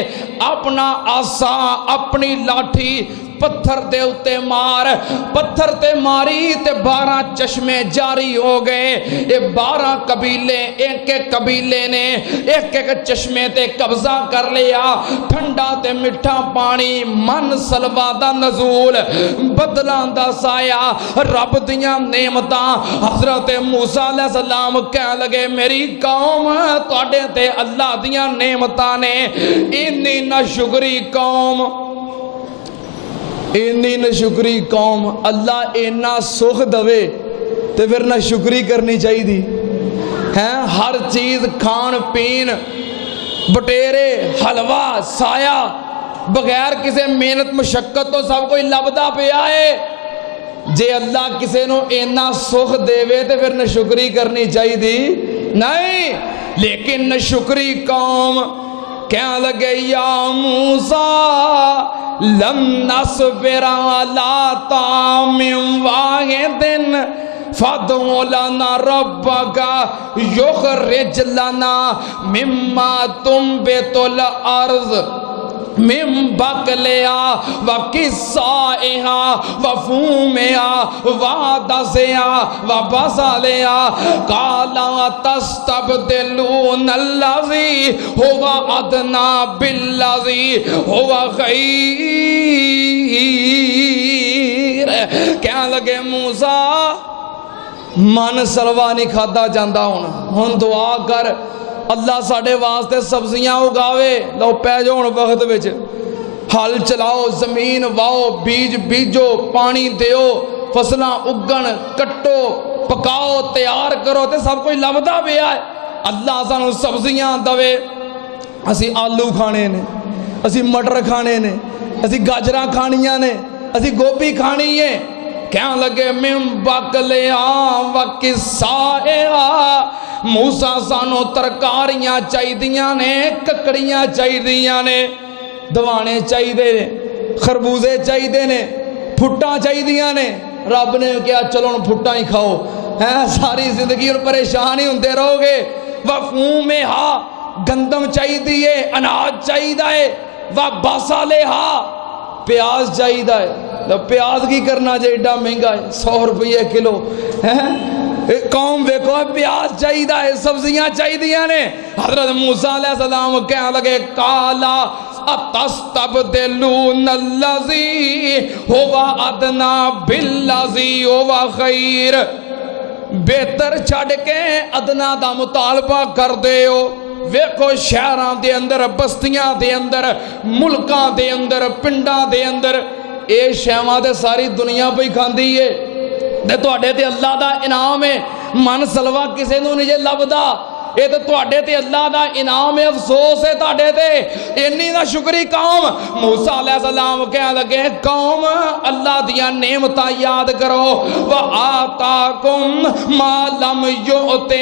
اپنا عصا اپنی لاٹھی پتھر دے اتے مار، پتھر تے ماری تے 12 چشمے جاری ہو گئے۔ یہ 12 قبیلے ایک ایک قبیلے نے ایک ایک چشمے تے قبضہ کر لیا۔ ٹھنڈا تے مٹھا پانی، من سلوا دا نزول، بدلاں دا سایہ، رب دیاں نعمتاں۔ حضرت موسیٰ علیہ السلام کہنے لگے میری قوم تواڈے تے اللہ دیاں نعمتاں نے، انی نہ شکری قوم، اینی نہ شکری قوم۔ اللہ اینا سکھ دوے تے پھر نہ شکری کرنی چاہیے دی ہیں۔ ہر چیز کھان پین، بٹیرے، حلوہ، سایہ، بغیر کسی محنت مشقت تو سب کوئی لبدا پیا ہے۔ جے اللہ کسے نو اینا سکھ دے تے پھر نہ شکری کرنی چاہیے دی نہیں، لیکن نہ شکری قوم کہنے لگے یا موسیٰ لم نصبر علی طعام واحد فادع لنا ربک یخرج لنا مما تنبت الارض من بقلها وقثائها وفومها وعدسها وبصلها قال تستبدلون الذي هو أدنى بالذي هو خير۔ کہنے لگے موسیٰ من سلوا نہیں کھادا جاندہ ہن دعا کر اللہ ساڑھے واسطے سبزیاں اگاوے، لو پہ جاؤ وقت وچ ہل چلاؤ، زمین واؤ، بیج بیجو، پانی دیو، فصلاں اگن، کٹو، پکاؤ، تیار کرو تے سب کوئی لبدا پیا ہے۔ اللہ سانو سبزیاں دوے، اسی آلو کھانے نے، اسی مٹر کھانے نے، اسی گاجراں کھانیاں نے، اسی گوبھی کھانی ہے۔ کہنے لگے من بقلہا وقثائہا، موسیٰ سانو ترکاریاں چاہیدیاں نے، ککڑیاں چاہیدیاں نے، دوانے چاہیدے نے، خربوزے چاہیدے نے، پھٹاں چاہیدیاں نے۔ رب نے کہا چلو پھٹاں ہی کھاؤ، ساری زندگی ان پریشان ہی ہوندے رہو گے۔ وفومہا، گندم چاہیدیے، اناج چاہیدہ ہے۔ وبصلہا، پیاز چاہیدہ ہے۔ پیاز کی کرنا جے ایڈا مہنگا ہے، 100 روپے کلو۔ قوم دیکھو پیاز چاہیدہ ہے، سبزیاں چاہیدیاں نے۔ حضرت موسیٰ علیہ السلام کہنے لگے قالا اتستبدلون الذی هو ادنی بالذی هو خیر، بہتر چھڑ کے ادنا دا مطالبہ کر دے ہو۔ ویکھو شہراں دے اندر، بستیاں دے اندر، ملکاں دے اندر، پنڈاں دے اندر اے شہواں دے ساری دنیا پہ ہی کھاندی ہے۔ تے تواڈے تے اللہ دا انعام ہے، من سلوا کسے نوں نہیں جے لبدا، اے تے تواڈے تے اللہ دا انعام ہے، افسوس ہے تواڈے تے اینی نہ شکری قوم۔ موسیٰ علیہ السلام کہنے لگے قوم اللہ دیاں نعمتاں یاد کرو۔ وَآتَاكُمْ مَا لَمْ يُؤْتِ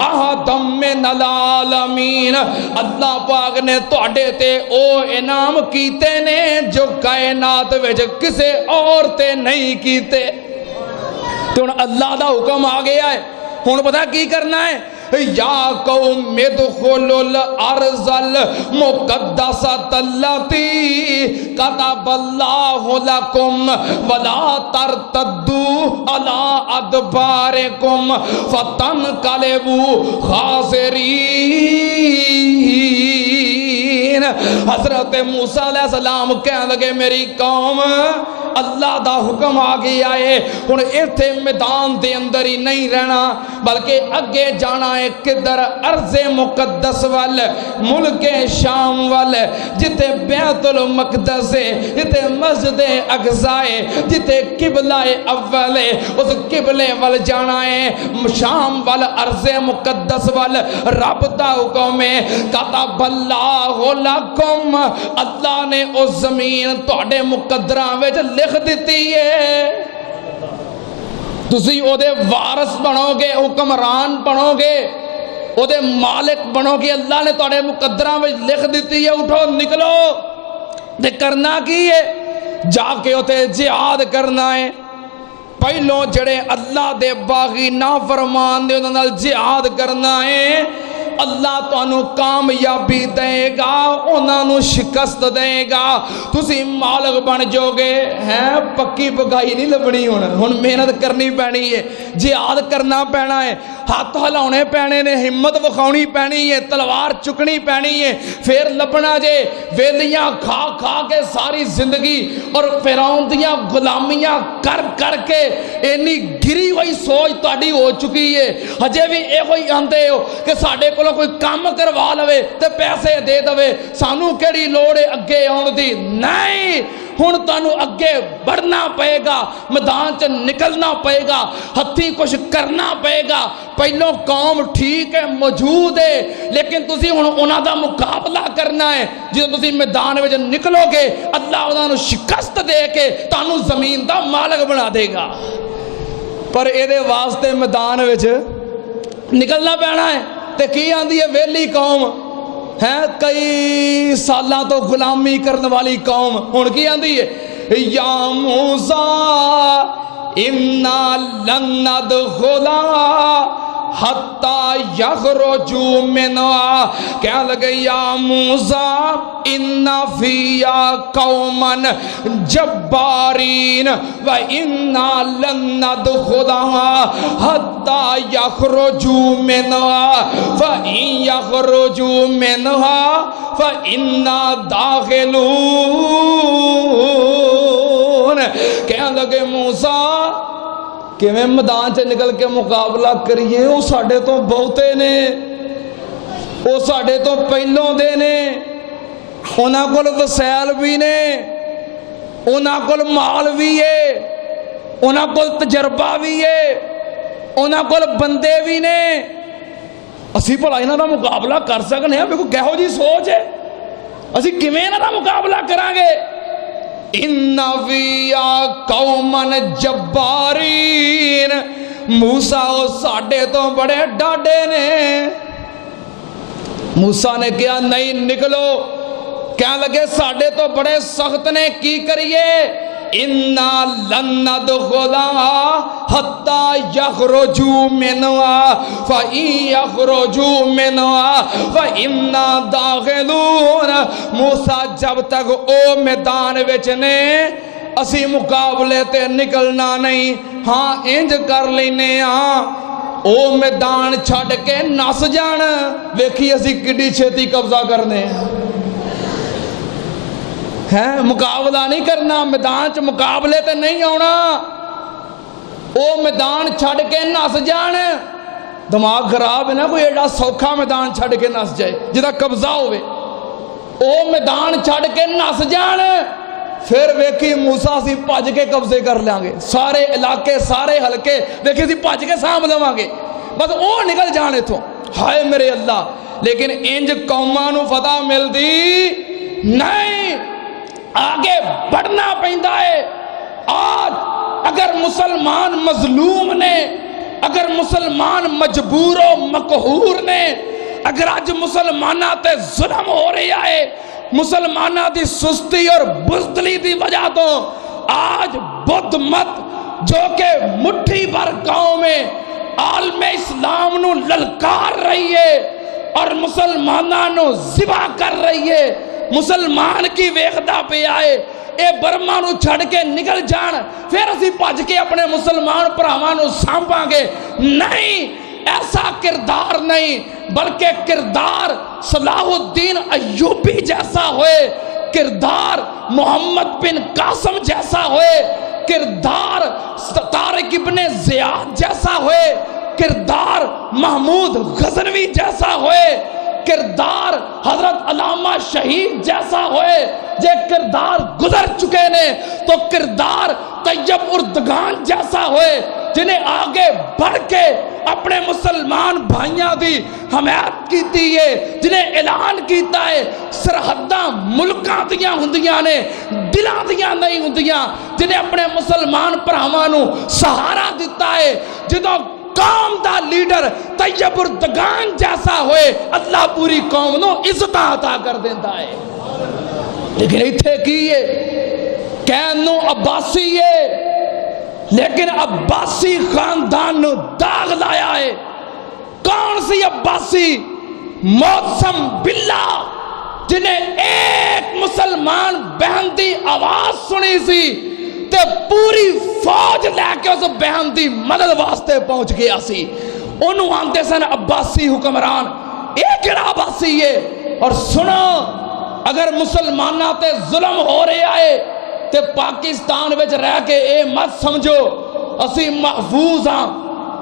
أَحَدًا مِّنَ الْعَالَمِينَ، اللہ پاک نے تواڈے تے او انعام کیتے نے جو کائنات وچ کسے اور تے نہیں کیتے۔ تو اللہ دا حکم آ گیا ہے، ہن پتہ کی کرنا ہے؟ یا قوم ادخلوا الارض المقدسۃ التی کتب اللہ لکم ولا ترتدوا علی ادبارکم فتنقلبوا خاسرین۔ حضرت موسیٰ علیہ السلام کہنے لگے میری قوم اللہ دا حکم آ گیا ہے ہن ایتھے میدان دے اندر ہی نہیں رہنا بلکہ اگے جانا ہے کدھر ارض مقدس وال ملک شام وال جتے بیت المقدس ہے جتے مسجد اقصی ہے جتے قبلہ اول ہے اس قبلے وال جانا ہے شام وال ارض مقدس وال رب دا حکم ہے کتب اللہ لکم اللہ نے اس زمین تواڈے مقدراں وچ لکھ دتی ہے تسی او دے وارث بنو گے حکمران بنو گے او دے مالک بنو گے اللہ نے تواڈے مقدراں وچ لکھ دتی ہے اٹھو نکلو تے کرنا کی ہے جا کے اوتے جہاد کرنا ہے پہلوں جڑے اللہ دے باغی نافرمان دے انہاں نال جہاد کرنا ہے اللہ تانوں کامیابی دے گا انہاں نوں شکست دے گا تسی مالک بن جو گے ہیں پکی پکائی نہیں لبنی ہن محنت کرنی پینی ہے جہاد کرنا پینا ہے ہاتھ ہلاؤنے پینے نے ہمت وکھاؤنی پینی ہے تلوار چکنی پینی ہے پھر لبنا جے ویلیاں کھا کھا کے ساری زندگی اور فرعون دیاں غلامیاں کر کر کے اینی گری ہوئی سوچ تہاڈی ہو چکی ہے ہجے بھی ایہو ہی آندے ہو کہ ساڈے کو کوئی کام کروا لوے تے پیسے دے دوے سانوں کیڑی لوڑ ہے اگے آن دی نہیں ہن تانوں اگے بڑھنا پئے گا میدان چ نکلنا پئے گا ہتھی کچھ کرنا پئے گا پہلوں قوم ٹھیک ہے موجود ہے لیکن تسی ہن انہاں دا مقابلہ کرنا ہے جدوں تسی میدان وچ نکلو گے اللہ انہاں نوں شکست دے کے تانوں زمین دا مالک بنا دے گا پر اے دے واسطے میدان وچ نکلنا پینا ہے تے کی آندی ہے ویلی قوم ہے کئی سالاں تو غلامی کرنے والی قوم ہن کی آندی ہے یا موسیٰ انا لن ندخلا حتی یخرجوا منہا کہا لگے یا موسیٰ انا فیا قوما جبارین و انا لن ندخلها حتی یخرجوا منہا فإن یخرجوا منہا فإنا داخلون کہا لگے موسیٰ کہ میں میدان سے نکل کے مقابلہ کریے وہ ساڑھے تو بہتے نے وہ ساڑھے تو پہلوں دے نے انہاں کول وسائل بھی نے انہاں کول مال بھی ہے انہاں کول تجربہ بھی ہے انہاں کول بندے بھی نے اسی بھلا انہاں دا مقابلہ کر سکنے ہیں میرے کو کہو جی سوچ ہے اسی کیویں انہاں دا مقابلہ کران گے اِنَّ فِيَا قَوْمًا جَبَّارِينَ موسیٰ وہ ساڑھے تو بڑے ڈاڈے نے موسیٰ نے کہا نہیں نکلو کہنے لگے ساڑھے تو بڑے سخت نے کی کریے اِنَّا لَن نَدْخُلَهَا حَتَّى يَخْرُجُوا مِنْهَا فَإِن يَخْرُجُوا مِنْهَا فَإِنَّا دَاخِلُونَ موسیٰ جب تک او میدان وچ نے اسی مقابلے تے نکلنا نہیں ہاں انج کر لینے ہاں او میدان چھڑ کے نس جان ویکھی اسی کڈی چھتی قبضہ کرنے ہیں مقابلہ نہیں کرنا میدان چ مقابلے تے نہیں آنا او میدان چھڑ کے نس جان دماغ خراب ہے نا کوئی ایڈا سوکھا میدان چھڑ کے نس جائے جدا قبضہ ہوئے او میدان چھڑ کے نس جان پھر ویکھی موسیٰ سی پاج کے قبضے کر لیں گے سارے علاقے سارے حلقے ویکھی سی پاج کے سام لواں گے بس او نکل جانے تو ہائے میرے اللہ لیکن انج قومانو فتح مل دی نہیں آگے بڑھنا پہندہ ہے آج اگر مسلمان مظلوم نے اگر مسلمان مجبور و مقہور نے اگر آج مسلمانہ تے ظلم ہو رہی ہے مسلمانہ دی سستی اور بزدلی دی وجہ تو آج بدھ مت جو کہ مٹھی بھر گاؤں میں عالم اسلام نو للکار رہی ہے اور مسلمانہ نو ذبح کر رہی ہے مسلمان کی ویخدہ پہ آئے اے برما نو چھڑ کے نکل جان پھر اسی پاج کے اپنے مسلمان پراوانو سانپاں گے نہیں ایسا کردار نہیں بلکہ کردار صلاح الدین ایوبی جیسا ہوئے کردار محمد بن قاسم جیسا ہوئے، کردار طارق ابن زیاد جیسا ہوئے، کردار محمود غزنوی جیسا ہوئے، کردار حضرت علامہ شہید جیسا ہوئے، جے کردار گزر چکے نے تو کردار طیب اردگان جیسا ہوئے، جنہیں آگے بڑھ کے اپنے مسلمان بھائیاں دی حمایت کیتی ہے، جنہیں اعلان کیتا ہے سرحداں ملکاں دیاں ہندیاں نے، دلاں دیاں نہیں ہندیاں، جنہیں اپنے مسلمان بھراواں نو سہارا دیتا ہے، جدوں قوم دا لیڈر طیب اردگان جیسا ہوئے، اللہ پوری قوم نو عزت عطا کر دیتا ہے۔ لیکن ایتھے کی ہے کہنو عباسی ہے، لیکن عباسی خاندان نو داغ لایا ہے۔ کون سی عباسی؟ موسم باللہ، جنہیں ایک مسلمان بہن دی آواز سنی سی تے پوری فوج لے کے اس بہن دی مدد واسطے پہنچ گیا سی۔ انہوں آنتے سن عباسی حکمران، ایک عباسی ہے۔ اور سنو، اگر مسلمانہ تے ظلم ہو رہے آئے تے پاکستان وچ رہ کے اے مت سمجھو اسی محفوظ ہاں،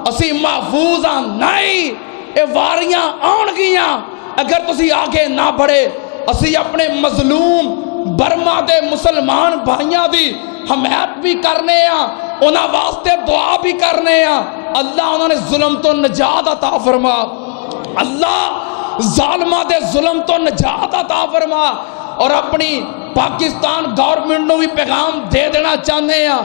اسی محفوظ ہاں، نہیں، اے واریاں آن گیاں اگر تسی آگے نہ بڑھے۔ اسی اپنے مظلوم برما دے مسلمان بھائیاں دی حمایت بھی کرنے ہاں، انہاں واسطے دعا بھی کرنے ہاں، اللہ انہوں نے ظلم تو نجات عطا فرما، اللہ ظالمہ دے ظلم تو نجات عطا فرما۔ اور اپنی پاکستان گورنمنٹ نو بھی پیغام دے دینا چاہتے ہیں،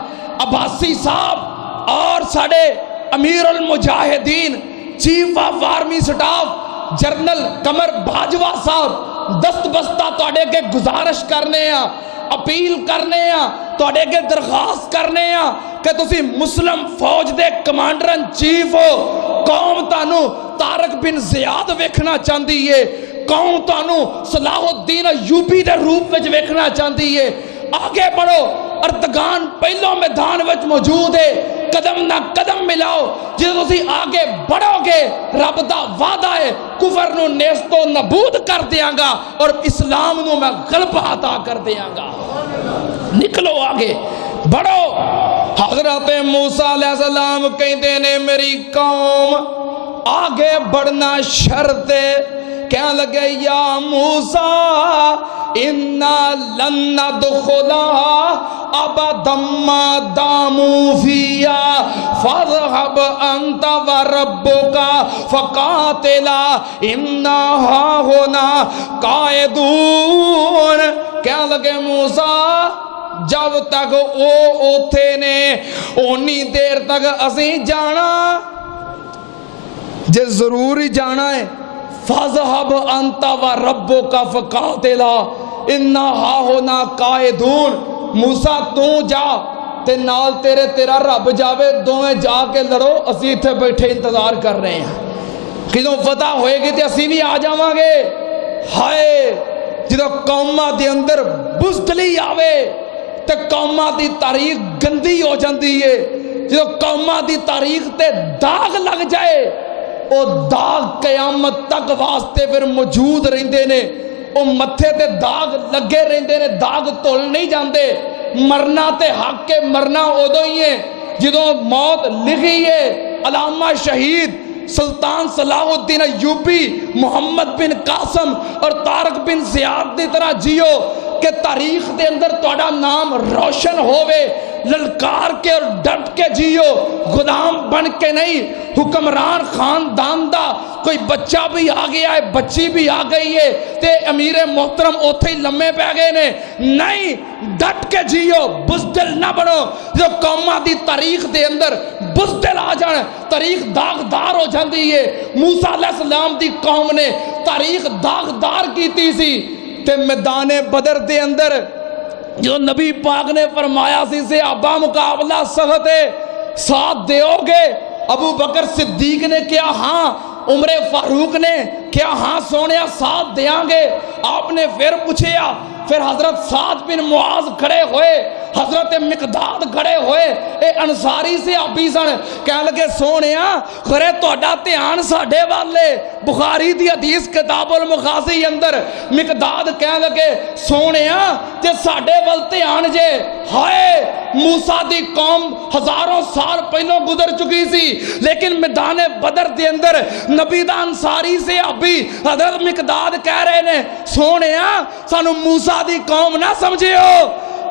عباسی صاحب اور ساڑے امیر المجاہدین chief of army staff general Qamar Bajwa صاحب دست بستہ توڑے کے گزارش کرنے ہیں، اپیل کرنے ہیں، توڑے کے درخواست کرنے ہیں کہ تسی مسلم فوج دے کمانڈر ان چیف ہو، قوم تانو طارق بن زیاد ویکھنا چاندی ہے، قوم تانو صلاح الدین ایوبی دے روپ وچ ویکھنا چاندی ہے۔ آگے بڑھو، اردگان پہلو میدان وچ موجود ہے، قدم نہ قدم ملاؤ، جدو تسی آگے بڑھو گے رب دا وعدہ ہے کفر نو نیست و نبود کر دیاں گا اور اسلام نو میں غلبہ عطا کر دیاں گا۔ نکلو آگے بڑھو۔ حضرت موسیٰ علیہ السلام کہتے نے میری قوم آگے بڑھنا شرط ہے، کہنے لگے یا موسیٰ اِنَّا لَن نَدْخُلَهَا أَبَدًا مَا دَامُوا فِيهَا فَاذْهَبْ أَنْتَ وَرَبُّكَ فَقَاتِلَا إِنَّا هَاهُنَا قَاعِدُونَ۔ کہنے لگے موسیٰ جب تک او اوتھے نے اونی دیر تک اسی جانا، جے ضروری جانا ہے، فَاذْهَبْ أَنْتَ وَرَبُّكَ فَقَاتِلَا إِنَّا هَاهُنَا قَاعِدُونَ۔ موسیٰ تو جا تے نال تیرا رب جاوے، دوویں جا کے لڑو، اسی تھے بیٹھے انتظار کر رہے ہیں، کدوں فتح ہوئے گی تے اسی بھی آ جاواں گے۔ ہائے جدو قوماں دے اندر بزدلی آوے تے قوماں دی تاریخ گندی ہو جاندی ہے، جدو قوماں دی تاریخ تے داغ لگ جائے او داغ قیامت تک واسطے پھر موجود رہندے نے، او متھے تے داغ لگے رہندے نے، داغ تول نہیں جاندے۔ مرنا تے حق کے مرنا ادو ہی ہے جدوں موت لکھی ہے۔ علامہ شہید سلطان صلاح الدین ایوبی محمد بن قاسم اور طارق بن زیاد دی طرح جیو کہ تاریخ دے اندر توڑا نام روشن ہوئے، للکار کے اور ڈٹ کے جیو، غلام بن کے نہیں۔ حکمران خاندان دا کوئی بچہ بھی آ گیا ہے، بچی بھی آ گئی ہے تے امیر محترم اوتھے ہی لمحے پہ گئے نے، نہیں، ڈٹ کے جیو، بزدل نہ بنو۔ جو قومہ دی تاریخ دے اندر بزدل آ جان تاریخ داغدار ہو جاندی ہے۔ موسیٰ علیہ السلام دی قوم نے تاریخ داغدار کیتی سی تے میدان بدر دے اندر جو نبی پاک نے فرمایا سی سے صحابہ مقابلہ سخت ہے، ساتھ دیو گے؟ ابو بکر صدیق نے کیا ہاں، عمر فاروق نے کیا ہاں سونیا ساتھ دیاں گے؟ آپ نے پھر پوچھیا پھر حضرت سعد بن معاذ کھڑے ہوئے، حضرت مقداد کھڑے ہوئے، اے انصاری سے آبی سن، کہنے لگے سونیا خرے توڑا تیان ساڑھے والے، بخاری دی حدیث کتاب المغازی اندر مقداد کہنے لگے سونیا جے ساڑھے والتے آن جے، ہائے موسیٰ دی قوم ہزاروں سال پہلوں گزر چکی سی، لیکن میدان بدر دے اندر نبی دا انصاری سے ابھی حضرت مقداد کہہ رہے نے سونیا سانو موسیٰ دی قوم نہ سمجھے ہو،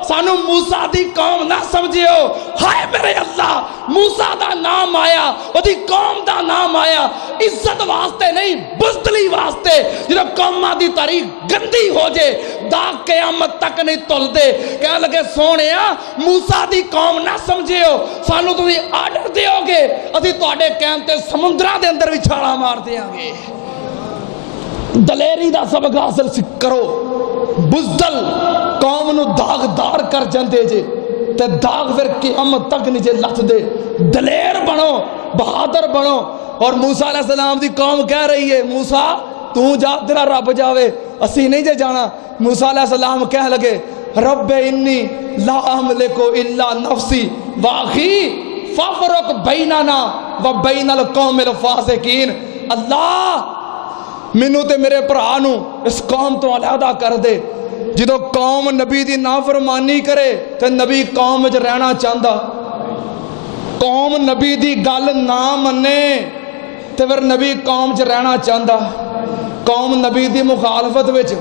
سانو موسیٰ دی قوم نہ سمجھے ہو، ہائے میرے اللہ موسیٰ دا نام آیا، وہ دی قوم دا نام آیا، عزت واسطے نہیں بزدلی واسطے، جنہوں قومہ دی تاریخ گندی ہو جے داغ قیامت تک نہیں تل دے، کہنے لگے سونیا موسیٰ دی قوم نہ سمجھے ہو، سانو تو دی آرڈر دے ہوگے اسی تو آڈے کہنتے سمندرہ دے اندر بھی چھاڑا مار دے آنگے۔ دلیری دا سبق حاصل کرو، بزدل قوم نو داغ دار کر جاندے جے تے داغ پھر قیامت تک نیچے لت دے، دلیر بنو بہادر بنو۔ اور موسیٰ علیہ السلام دی قوم کہہ رہی ہے موسیٰ تو جا تیرا رب جاوے اسی نہیں جے جانا، موسیٰ علیہ السلام کہہ لگے رب انی لا املکو الا نفسی واخی فافرق بیننا و بین القوم الفاسقین، اللہ مینوں تے میرے پرانو اس قوم تو علیحدہ کر دے۔ جدو قوم نبی دی نافرمانی کرے تے نبی قوم وچ رہنا چاہندا، قوم نبی دی گل نہ منے تے پھر نبی قوم وچ رہنا چاہندا، قوم نبی دی مخالفت وچ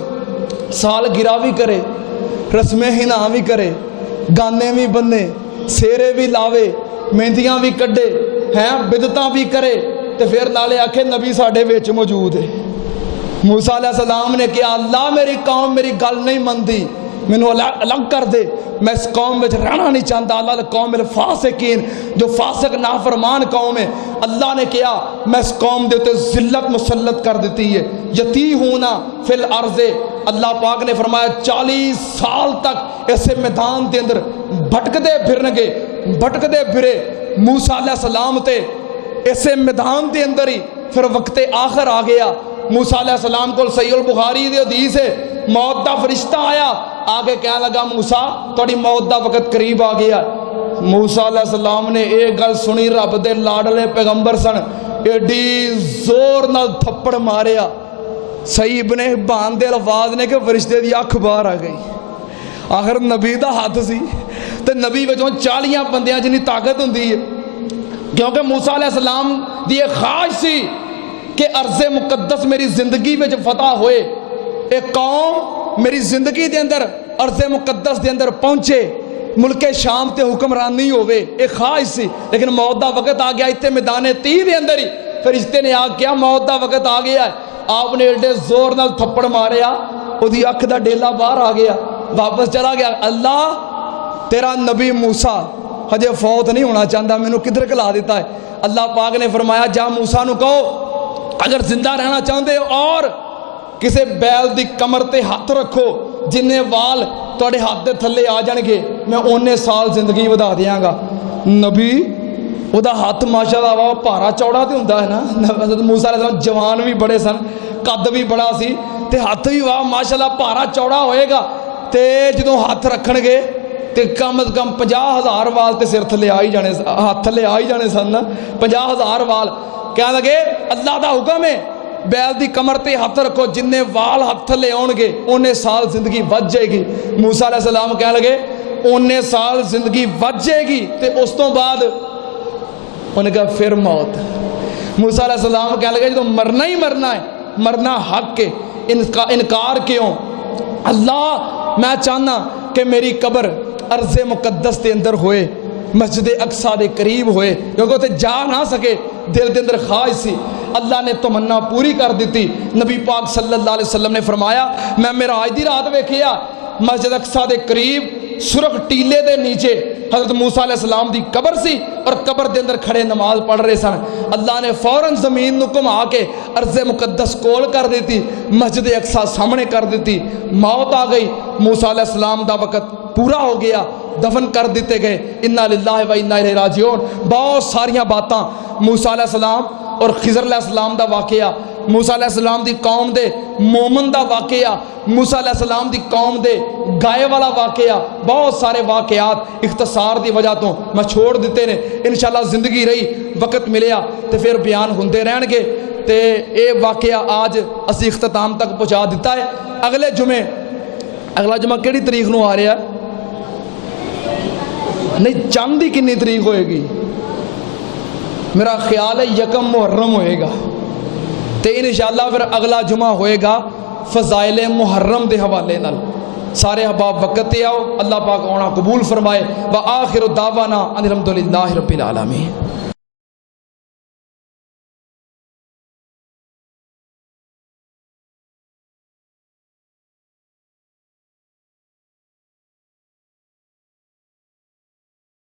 سال گرا بھی کرے، رسم ہنا بھی کرے، گانے بھی بننے، سیرے بھی لاوے، مہندیاں بھی کڈے ہیں، بدعتاں بھی کرے تے پھر نالے آکھے نبی ساڈے وچ موجود ہے۔ موسیٰ علیہ السلام نے کہا اللہ میری قوم میری گل نہیں مندی، مینوں الگ کر دے، میں اس قوم میں رہنا نہیں چاہتا، اللہ قوم الفاسقین جو فاسق نافرمان قوم ہے، اللہ نے کہا میں اس قوم دے تے ذلت مسلط کر دیتی ہے، یتی ہونا فی الارض، اللہ پاک نے فرمایا 40 سال تک ایسے میدان دے اندر بھٹک دے پھرنگے، بھٹک دے پھرے موسیٰ علیہ السلام تے ایسے میدان دے اندر ہی پھر وقت آخر آ گیا۔ موسیٰ علیہ السلام کو صحیح البخاری دی حدیث ہے موت دا فرشتہ آیا آگے کہنے لگا موسیٰ توڑی موت دا وقت قریب آ گیا۔ موسیٰ علیہ السلام نے ایک گل سنی، رب دے لاڈلے پیغمبر سن، ایڈی زور نال تھپڑ ماریا، صحیح ابن حبان دے الفاظ نے کہ فرشتے دی اکھ باہر آ گئی۔ آخر نبی دا ہاتھ سی تے نبی وچوں 40 بندیاں جنی طاقت ہوندی ہے، کیونکہ موسیٰ علیہ السلام دی ایک خواہش سی کہ ارض مقدس میری زندگی میں جب فتح ہوئے، ایک قوم میری زندگی دے اندر ارض مقدس دے اندر پہنچے، ملک شام تے حکمرانی ہوئے، ایک خواہش سی، لیکن موت دا وقت آ گیا، اتے میدان تی دے اندر ہی فرشتے نے آ کیا موت دا وقت آ گیا ہے، آپ نے ایڈے زور نال تھپڑ ماریا، او دی اکھ دا ڈیلا باہر آ گیا، واپس چلا گیا۔ اللہ تیرا نبی موسیٰ ہجے فوت نہیں ہونا چاہتا، میں نے کدھر کلا دیتا ہے۔ اللہ پاک نے فرمایا جا موسیٰ نو کہو اگر زندہ رہنا چاہتے ہو اور کسے بیل دی کمر تے ہاتھ رکھو، جنہیں وال توڑے ہاتھ دے تھلے آ جان گے میں اونے سال زندگی ودا دیاں گا۔ نبی او دا ہاتھ ماشاءاللہ وہ پارا چوڑا تے ہوندا ہے نا، حضرت موسیٰ علیہ السلام جوان بھی بڑے سن، قد بھی بڑا سی تے ہاتھ بھی واہ ماشاءاللہ پارا چوڑا ہوئے گا، تے جدوں ہاتھ رکھن گے تے کم از کم 50,000 وال تے سر تھلے آ ہی جانے، ہاتھ تھلے آ ہی جانے سن نا، 50,000 وال۔ کہنے لگے اللہ دا حکم ہے بیل دی کمر تے ہاتھ رکھو، جننے وال ہاتھ تھلے آن گے اونے سال زندگی بچ جائے گی۔ موسیٰ علیہ السلام کہنے لگے اونے سال زندگی بچ جائے گی تے اس تو بعد انہوں نے کہا پھر موت۔ موسیٰ علیہ السلام کہنے لگے جو مرنا ہی مرنا ہے، مرنا حق کے، انکار کیوں؟ اللہ میں چاہنا کہ میری قبر ارض مقدس دے اندر ہوئے، مسجد اقصی دے قریب ہوئے، کیونکہ تے جا نہ سکے، دل دے اندر خواہش سی، اللہ نے تمنا پوری کر دیتی۔ نبی پاک صلی اللہ علیہ وسلم نے فرمایا میں معراج دی رات ویکھیا مسجد اقصی دے قریب سرخ ٹیلے دے نیچے حضرت موسیٰ علیہ السلام دی قبر سی، اور قبر دے اندر کھڑے نماز پڑھ رہے سن۔ اللہ نے فوراً زمین نو گھما کے ارض مقدس کول کر دیتی، مسجد اقصی سامنے کر دیتی، موت آ گئی، موسیٰ علیہ السلام دا وقت پورا ہو گیا، دفن کر دیتے گئے۔ انا للہ و انا الیہ راجعون۔ بہت ساریاں باتاں موسیٰ علیہ السلام اور خضر علیہ السلام دا واقعہ موسیٰ علیہ السلام دی قوم دے مومن دا واقعہ، موسیٰ علیہ السلام دی قوم دے گائے والا واقعہ، بہت سارے واقعات اختصار دی وجہ تو میں چھوڑ دیتے نے، انشاءاللہ زندگی رہی وقت ملیا تو پھر بیان ہوندے رہن گے۔ تے اے واقعہ آج اسی اختتام تک پہنچا دیتا ہے۔ اگلا جمعہ کیڑی تاریخ نو آ رہا ہے؟ نہیں، چاند دی کنی تاریخ ہوئے گی؟ میرا خیال ہے 1 محرم ہوئے گا، تے انشاءاللہ پھر اگلا جمعہ ہوئے گا فضائل محرم دے حوالے نال۔ سارے احباب وقت تے آؤ، اللہ پاک آنا قبول فرمائے۔ وآخر دعوانا ان الحمدللہ رب العالمین۔